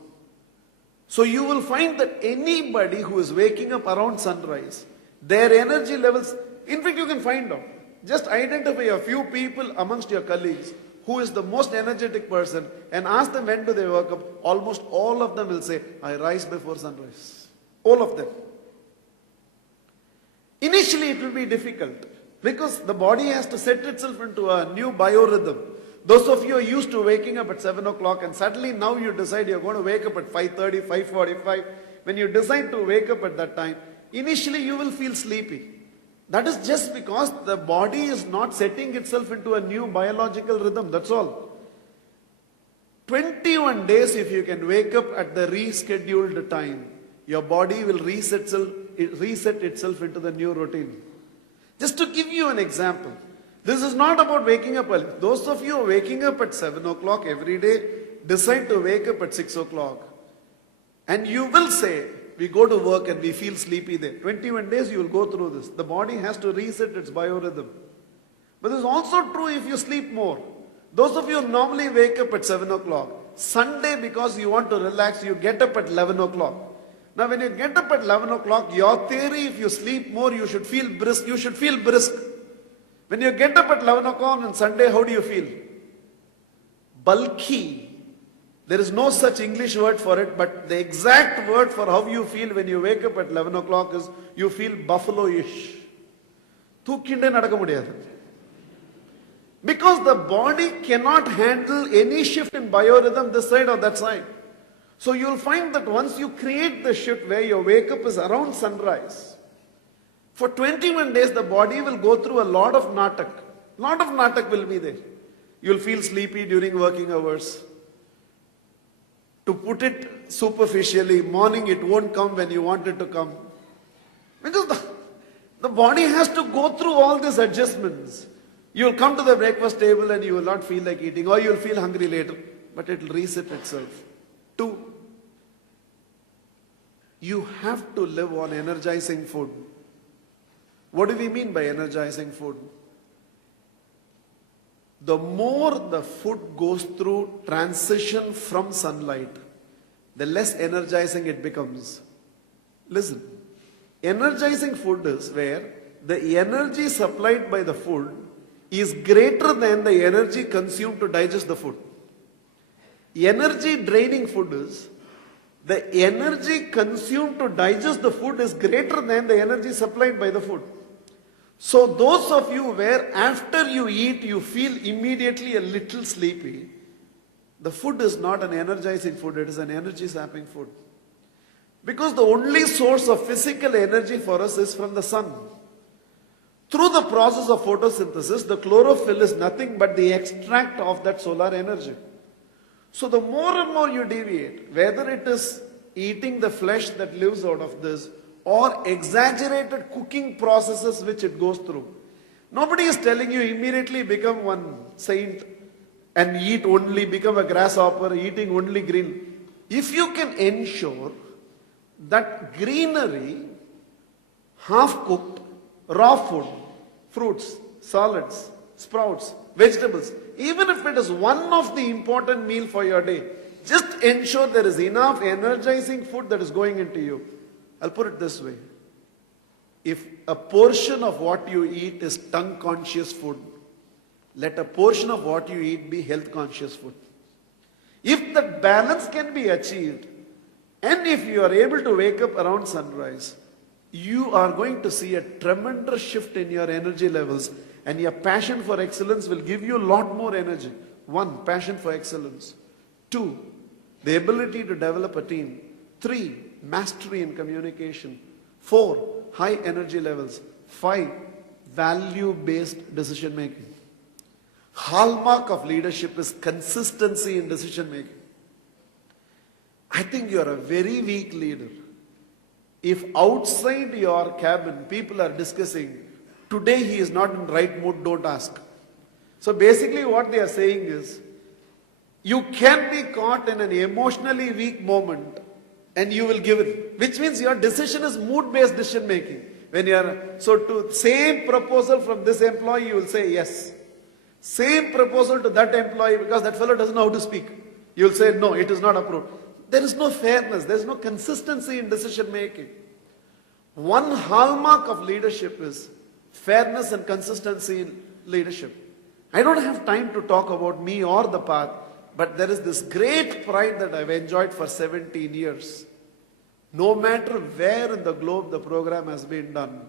So you will find that anybody who is waking up around sunrise, Their energy levels, in fact you can find out. Just identify a few people amongst your colleagues who is the most energetic person and ask them when do they wake up. Almost all of them will say, I rise before sunrise. All of them. Initially it will be difficult because the body has to set itself into a new biorhythm. Those of you are used to waking up at 7 o'clock and suddenly now you decide you're going to wake up at 5:30, 5:45. When you decide to wake up at that time, initially you will feel sleepy. That is just because the body is not setting itself into a new biological rhythm, that's all. 21 days if you can wake up at the rescheduled time, your body will reset itself into the new routine. Just to give you an example, this is not about waking up early. Those of you who are waking up at 7 o'clock every day, decide to wake up at 6 o'clock. And you will say, we go to work and we feel sleepy there. 21 days you will go through this. The body has to reset its biorhythm. But this is also true if you sleep more. Those of you who normally wake up at 7 o'clock, Sunday because you want to relax, you get up at 11 o'clock. Now when you get up at 11 o'clock, your theory, if you sleep more, you should feel brisk. You should feel brisk. When you get up at 11 o'clock on Sunday, how do you feel? Bulky. There is no such English word for it, but the exact word for how you feel when you wake up at 11 o'clock is, you feel buffalo-ish. Because the body cannot handle any shift in biorhythm this side or that side. So you will find that once you create the shift where your wake up is around sunrise, for 21 days the body will go through a lot of natak. Lot of natak will be there. You will feel sleepy during working hours. To put it superficially, morning it won't come when you want it to come. Because the body has to go through all these adjustments. You will come to the breakfast table and you will not feel like eating, or you will feel hungry later, but it will reset itself. 2, you have to live on energizing food. What do we mean by energizing food? The more the food goes through transition from sunlight, the less energizing it becomes. Listen, energizing food is where the energy supplied by the food is greater than the energy consumed to digest the food. Energy draining food is the energy consumed to digest the food is greater than the energy supplied by the food. So those of you where after you eat you feel immediately a little sleepy, the food is not an energizing food, it is an energy sapping food. Because the only source of physical energy for us is from the sun. Through the process of photosynthesis, the chlorophyll is nothing but the extract of that solar energy. So the more and more you deviate, whether it is eating the flesh that lives out of this, or exaggerated cooking processes which it goes through. Nobody is telling you immediately become one saint and eat only, become a grasshopper, eating only green. If you can ensure that greenery, half-cooked, raw food, fruits, salads, sprouts, vegetables, even if it is one of the important meal for your day, just ensure there is enough energizing food that is going into you. I'll put it this way. If a portion of what you eat is tongue-conscious food, let a portion of what you eat be health-conscious food. If that balance can be achieved, and if you are able to wake up around sunrise, you are going to see a tremendous shift in your energy levels, and your passion for excellence will give you a lot more energy. 1, passion for excellence. 2, the ability to develop a team. 3, mastery in communication. 4, high energy levels. 5, value-based decision making. Hallmark of leadership is consistency in decision making. I think you are a very weak leader if outside your cabin people are discussing, today he is not in right mood, don't ask. So basically what they are saying is, you can be caught in an emotionally weak moment and you will give it, which means your decision is mood-based decision making. When you are, so to same proposal from this employee, you will say yes. Same proposal to that employee, because that fellow doesn't know how to speak, you will say no, it is not approved. There is no fairness, there is no consistency in decision making. One hallmark of leadership is fairness and consistency in leadership. I don't have time to talk about me or the path, but there is this great pride that I've enjoyed for 17 years. No matter where in the globe the program has been done,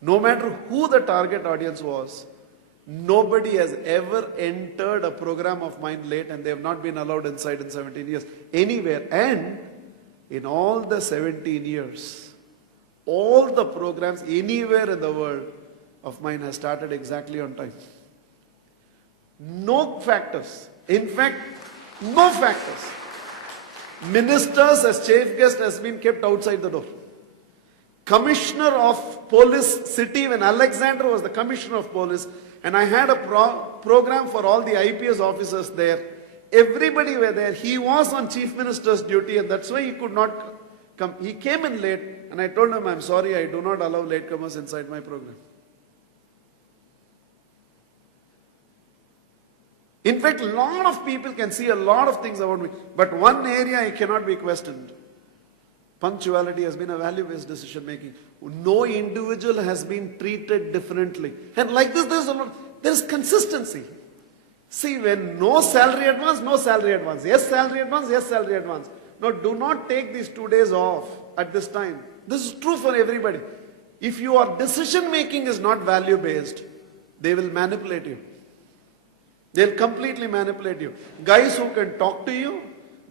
no matter who the target audience was, nobody has ever entered a program of mine late and they have not been allowed inside in 17 years, anywhere. And in all the 17 years, all the programs anywhere in the world of mine has started exactly on time. No factors. In fact, no factors. Ministers as chief guest has been kept outside the door. Commissioner of Police City, when Alexander was the Commissioner of Police, and I had a program for all the IPS officers there. Everybody were there. He was on Chief Minister's duty and that's why he could not come. He came in late and I told him, I'm sorry, I do not allow latecomers inside my program. In fact, a lot of people can see a lot of things about me, but one area I cannot be questioned. Punctuality has been a value-based decision making. No individual has been treated differently. And like this, there's consistency. See, when no salary advance, no salary advance. Yes, salary advance, yes, salary advance. Now, do not take these 2 days off at this time. This is true for everybody. If your decision making is not value-based, they will manipulate you. They'll completely manipulate you. Guys who can talk to you,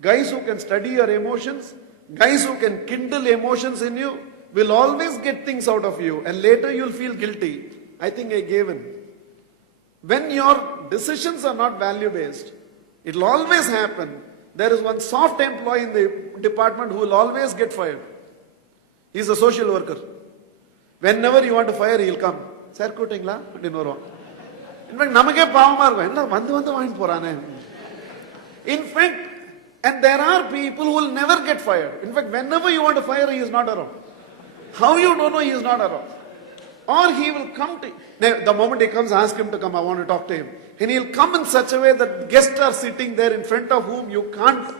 guys who can study your emotions, guys who can kindle emotions in you, will always get things out of you and later you'll feel guilty. I think I gave in. When your decisions are not value-based, it'll always happen. There is one soft employee in the department who will always get fired. He's a social worker. Whenever you want to fire, he'll come. Sir, kutingla? In fact, namage paavama. In fact, and there are people who will never get fired. In fact, whenever you want to fire, he is not around. How you don't know he is not around? Or he will come to you. The moment he comes, ask him to come. I want to talk to him. And he'll come in such a way that guests are sitting there in front of whom you can't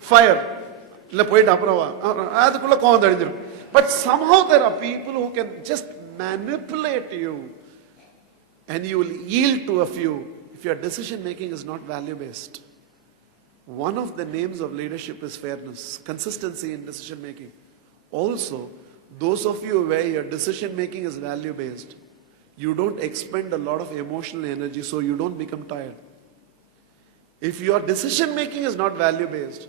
fire. But somehow there are people who can just manipulate you. And you will yield to a few if your decision making is not value-based. One of the names of leadership is fairness, consistency in decision making. Also, those of you where your decision making is value-based, you don't expend a lot of emotional energy so you don't become tired. If your decision making is not value-based,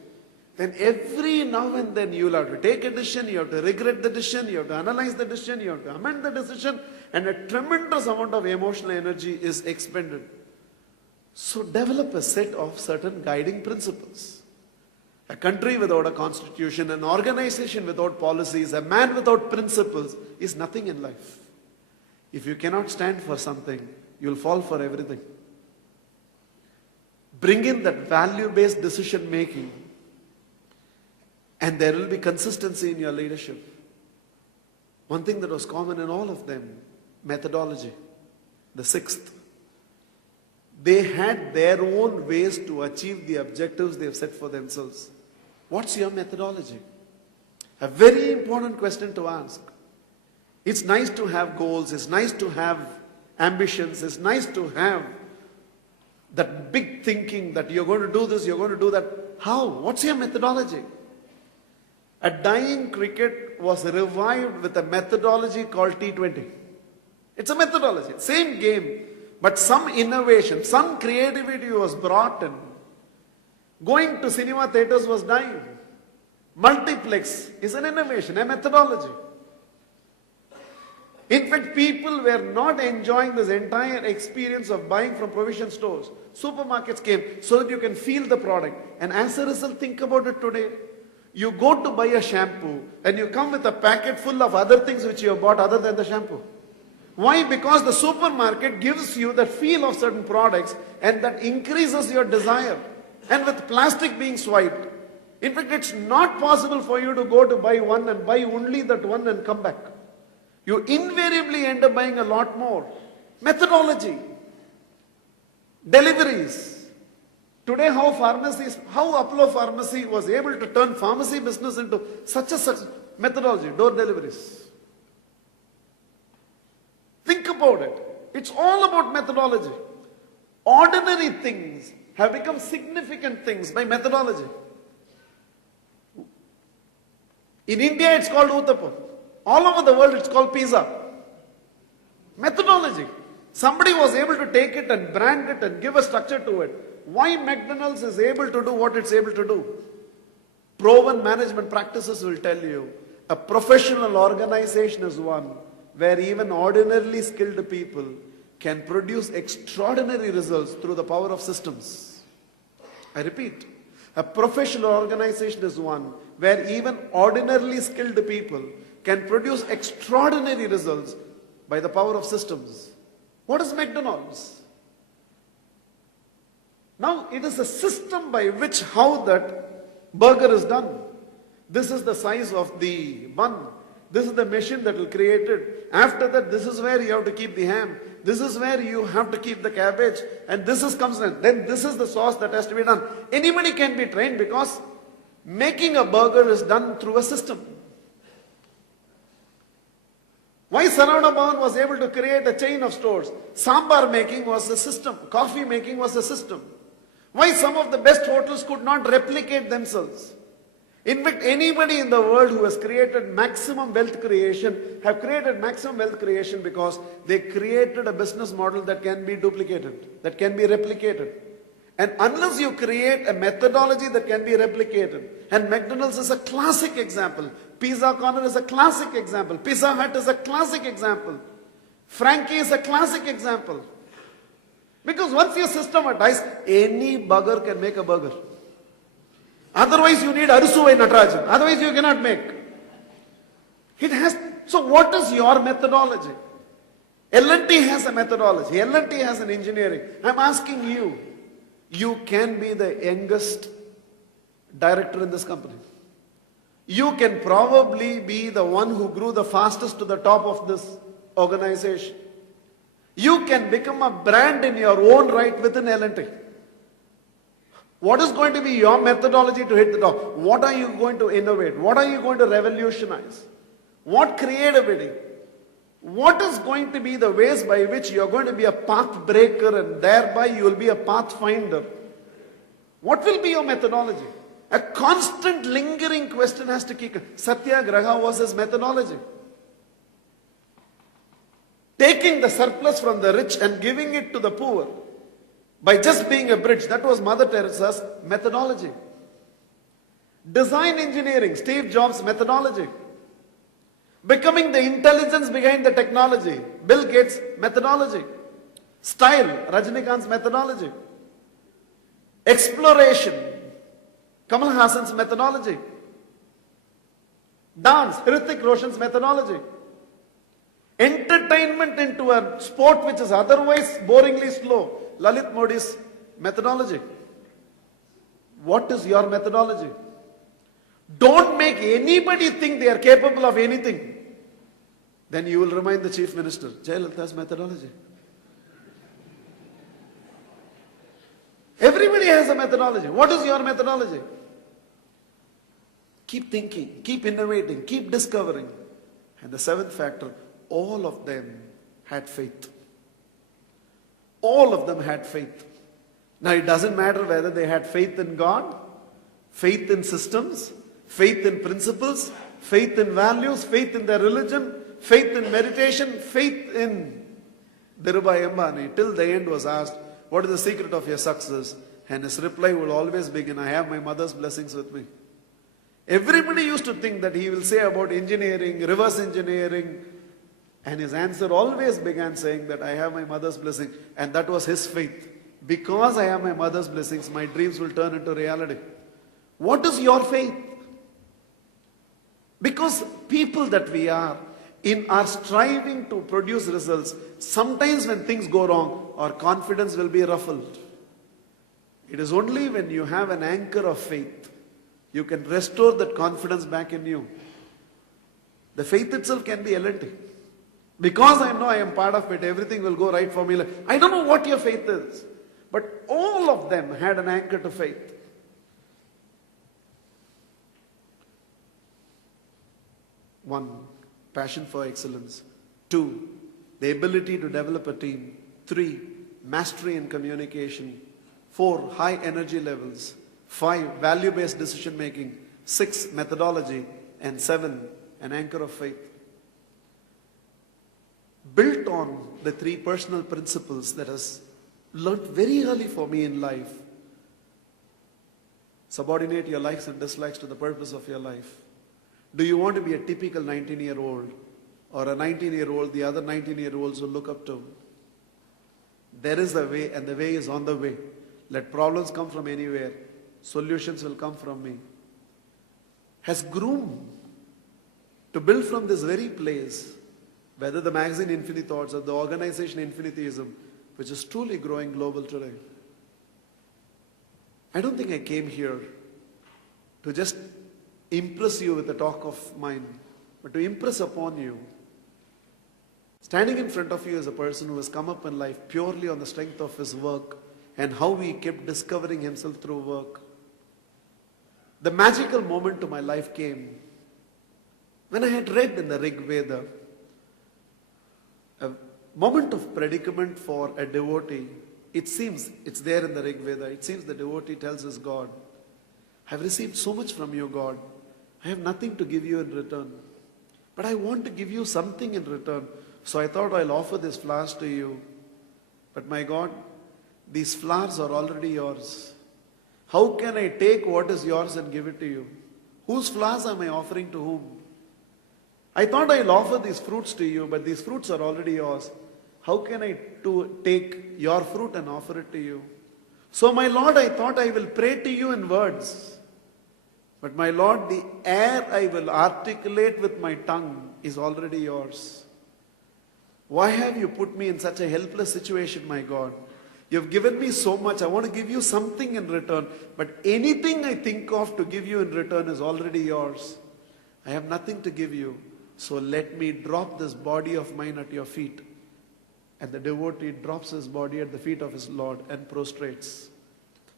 then every now and then you'll have to take a decision, you have to regret the decision, you have to analyze the decision, you have to amend the decision, and a tremendous amount of emotional energy is expended. So develop a set of certain guiding principles. A country without a constitution, an organization without policies, a man without principles is nothing in life. If you cannot stand for something, you'll fall for everything. Bring in that value-based decision making, and there will be consistency in your leadership. One thing that was common in all of them, methodology. The sixth, they had their own ways to achieve the objectives they have set for themselves. What's your methodology? A very important question to ask. It's nice to have goals, it's nice to have ambitions, it's nice to have that big thinking that you're going to do this, you're going to do that. How? What's your methodology? A dying cricket was revived with a methodology called T20. It's a methodology, same game, but some innovation, some creativity was brought in. Going to cinema theaters was dying. Multiplex is an innovation, a methodology. In fact, people were not enjoying this entire experience of buying from provision stores. Supermarkets came so that you can feel the product. And as a result, think about it today. You go to buy a shampoo and you come with a packet full of other things which you have bought other than the shampoo. Why? Because the supermarket gives you the feel of certain products and that increases your desire. And with plastic being swiped, in fact, it's not possible for you to go to buy one and buy only that one and come back. You invariably end up buying a lot more. Methodology. Deliveries. Today, how Apollo Pharmacy was able to turn pharmacy business into such a methodology, door deliveries. about it. It's all about methodology. Ordinary things have become significant things by methodology. In India, it's called Uttapam. All over the world, it's called pizza. Methodology. Somebody was able to take it and brand it and give a structure to it. Why McDonald's is able to do what it's able to do? Proven management practices will tell you a professional organization is one where even ordinarily skilled people can produce extraordinary results through the power of systems. I repeat, a professional organization is one where even ordinarily skilled people can produce extraordinary results by the power of systems. What is McDonald's? Now, it is a system by which how that burger is done. This is the size of the bun. This is the machine that will create it. After that, this is where you have to keep the ham. This is where you have to keep the cabbage. And this is comes in. Then this is the sauce that has to be done. Anybody can be trained because making a burger is done through a system. Why Saravana Bhavan was able to create a chain of stores? Sambar making was a system. Coffee making was a system. Why some of the best hotels could not replicate themselves? In fact, anybody in the world who has created maximum wealth creation have created maximum wealth creation because they created a business model that can be duplicated, that can be replicated. And unless you create a methodology that can be replicated, and McDonald's is a classic example, Pizza Corner is a classic example, Pizza Hut is a classic example, Frankie is a classic example. Because once you systematize, any burger can make a burger. Otherwise you need Arusuvai Natarajan. Otherwise you cannot make. It has. So what is your methodology? L&T has a methodology. L&T has an engineering. I'm asking you. You can be the youngest director in this company. You can probably be the one who grew the fastest to the top of this organization. You can become a brand in your own right within L&T. What is going to be your methodology to hit the top? What are you going to innovate? What are you going to revolutionize? What creativity? What is going to be the ways by which you are going to be a path breaker and thereby you will be a pathfinder? What will be your methodology? A constant lingering question has to keep. Satyagraha was his methodology. Taking the surplus from the rich and giving it to the poor by just being a bridge. That was Mother Teresa's methodology. Design engineering, Steve Jobs' methodology. Becoming the intelligence behind the technology, Bill Gates' methodology. Style, Rajnikant's methodology. Exploration, Kamal Hassan's methodology. Dance, Hrithik Roshan's methodology. Entertainment into a sport which is otherwise boringly slow, Lalit Modi's methodology. What is your methodology? Don't make anybody think they are capable of anything. Then you will remind the Chief Minister, Jayalalitha's methodology. Everybody has a methodology. What is your methodology? Keep thinking, keep innovating, keep discovering. And the seventh factor, all of them had faith. All of them had faith. Now it doesn't matter whether they had faith in God, faith in systems, faith in principles, faith in values, faith in their religion, faith in meditation, faith in Dhirubhai Ambani. Till the end was asked, what is the secret of your success? And his reply will always begin, I have my mother's blessings with me. Everybody used to think that he will say about engineering, reverse engineering, and his answer always began saying that I have my mother's blessing, and that was his faith. Because I have my mother's blessings, my dreams will turn into reality. What is your faith? Because people that we are, in our striving to produce results, sometimes when things go wrong, our confidence will be ruffled. It is only when you have an anchor of faith, you can restore that confidence back in you. The faith itself can be L&T. Because I know I am part of it, everything will go right for me. I don't know what your faith is, but all of them had an anchor to faith. One, passion for excellence. Two, the ability to develop a team. 3, mastery in communication. 4, high energy levels. 5, value-based decision making. 6, methodology. And 7, an anchor of faith. Built on the 3 personal principles that has learnt very early for me in life. Subordinate your likes and dislikes to the purpose of your life. Do you want to be a typical 19-year-old or a 19-year-old the other 19-year-olds will look up to? There is a way, and the way is on the way. Let problems come from anywhere. Solutions will come from me. Has groomed to build from this very place, whether the magazine Infinite Thoughts or the organization Infinitheism, which is truly growing global today. I don't think I came here to just impress you with a talk of mine, but to impress upon you. Standing in front of you is a person who has come up in life purely on the strength of his work and how he kept discovering himself through work. The magical moment to my life came when I had read in the Rig Veda a moment of predicament for a devotee. It seems, it's there in the Rig Veda, it seems the devotee tells his God, I have received so much from you, God. I have nothing to give you in return. But I want to give you something in return. So I thought I'll offer these flowers to you. But my God, these flowers are already yours. How can I take what is yours and give it to you? Whose flowers am I offering to whom? I thought I'll offer these fruits to you, but these fruits are already yours. How can I take your fruit and offer it to you? So my Lord, I thought I will pray to you in words. But my Lord, the air I will articulate with my tongue is already yours. Why have you put me in such a helpless situation, my God? You have given me so much. I want to give you something in return. But anything I think of to give you in return is already yours. I have nothing to give you. So let me drop this body of mine at your feet. And the devotee drops his body at the feet of his Lord and prostrates.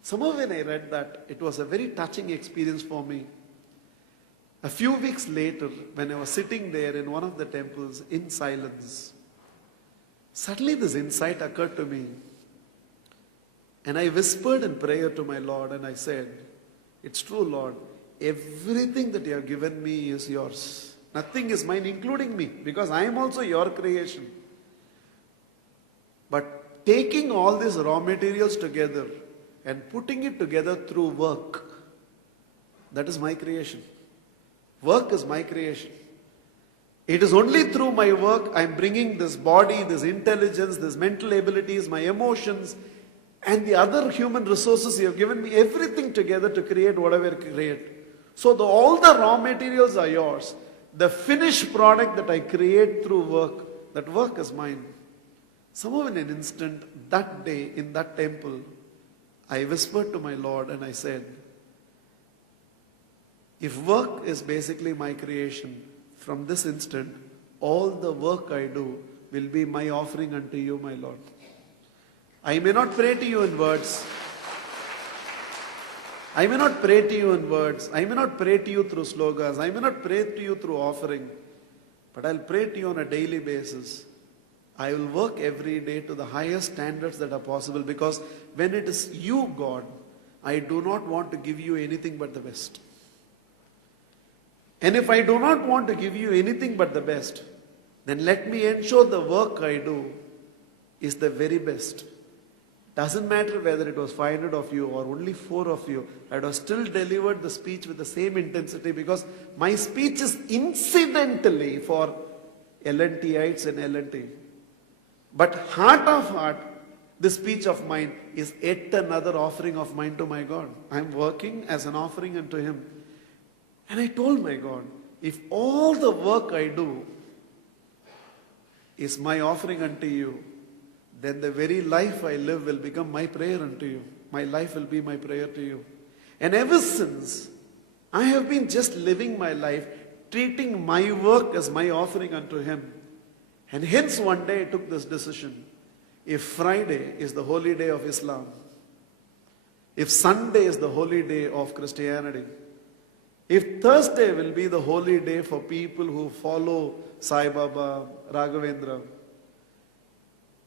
Somehow when I read that, it was a very touching experience for me. A few weeks later, when I was sitting there in one of the temples in silence, suddenly this insight occurred to me. And I whispered in prayer to my Lord and I said, it's true, Lord, everything that you have given me is yours. Nothing is mine, including me, because I am also your creation. But taking all these raw materials together and putting it together through work, that is my creation. Work is my creation. It is only through my work I am bringing this body, this intelligence, this mental abilities, my emotions, and the other human resources you have given me, everything together to create whatever you create. So all the raw materials are yours. The finished product that I create through work, that work is mine. Somehow in an instant, that day in that temple, I whispered to my Lord and I said, if work is basically my creation, from this instant, all the work I do will be my offering unto you, my Lord. I may not pray to you in words. I may not pray to you in words. I may not pray to you through slogans. I may not pray to you through offering. But I'll pray to you on a daily basis. I will work every day to the highest standards that are possible, because when it is you, God, I do not want to give you anything but the best. And if I do not want to give you anything but the best, then let me ensure the work I do is the very best. Doesn't matter whether it was 500 of you or only 4 of you, I would have still delivered the speech with the same intensity, because my speech is incidentally for LNTites and LNT. But heart of heart, this speech of mine is yet another offering of mine to my God. I am working as an offering unto Him. And I told my God, if all the work I do is my offering unto you, then the very life I live will become my prayer unto you. My life will be my prayer to you. And ever since, I have been just living my life, treating my work as my offering unto Him. And hence one day I took this decision. If Friday is the holy day of Islam, if Sunday is the holy day of Christianity, if Thursday will be the holy day for people who follow Sai Baba, Raghavendra,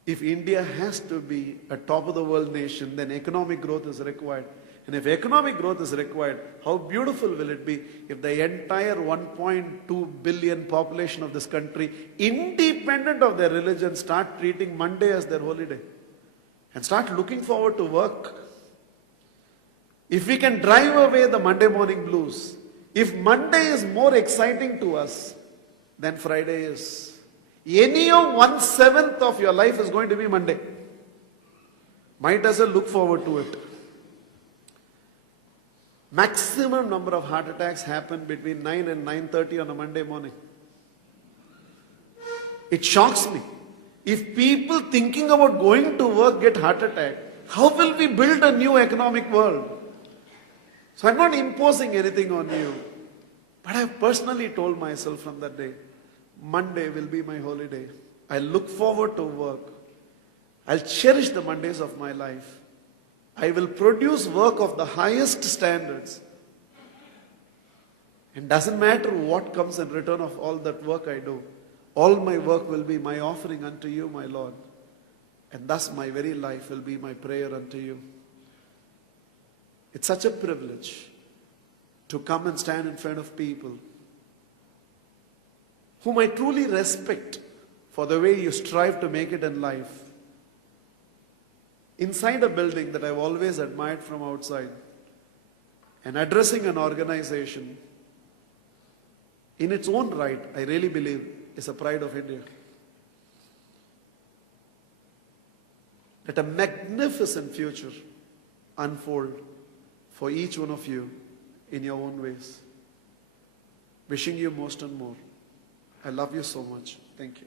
If India has to be a top of the world nation, then economic growth is required. And if economic growth is required, how beautiful will it be if the entire 1.2 billion population of this country, independent of their religion, start treating Monday as their holiday and start looking forward to work. If we can drive away the Monday morning blues, if Monday is more exciting to us than Friday is, any of 1/7 of your life is going to be Monday. Might as well look forward to it. Maximum number of heart attacks happen between 9 and 9:30 on a Monday morning. It shocks me. If people thinking about going to work get heart attack, how will we build a new economic world? So I'm not imposing anything on you, but I've personally told myself from that day, Monday will be my holiday. I'll look forward to work. I'll cherish the Mondays of my life. I will produce work of the highest standards. And doesn't matter what comes in return of all that work I do. All my work will be my offering unto you, my Lord. And thus my very life will be my prayer unto you. It's such a privilege to come and stand in front of people whom I truly respect for the way you strive to make it in life. Inside a building that I've always admired from outside, and addressing an organization in its own right, I really believe is a pride of India. Let a magnificent future unfold for each one of you in your own ways. Wishing you most and more. I love you so much. Thank you.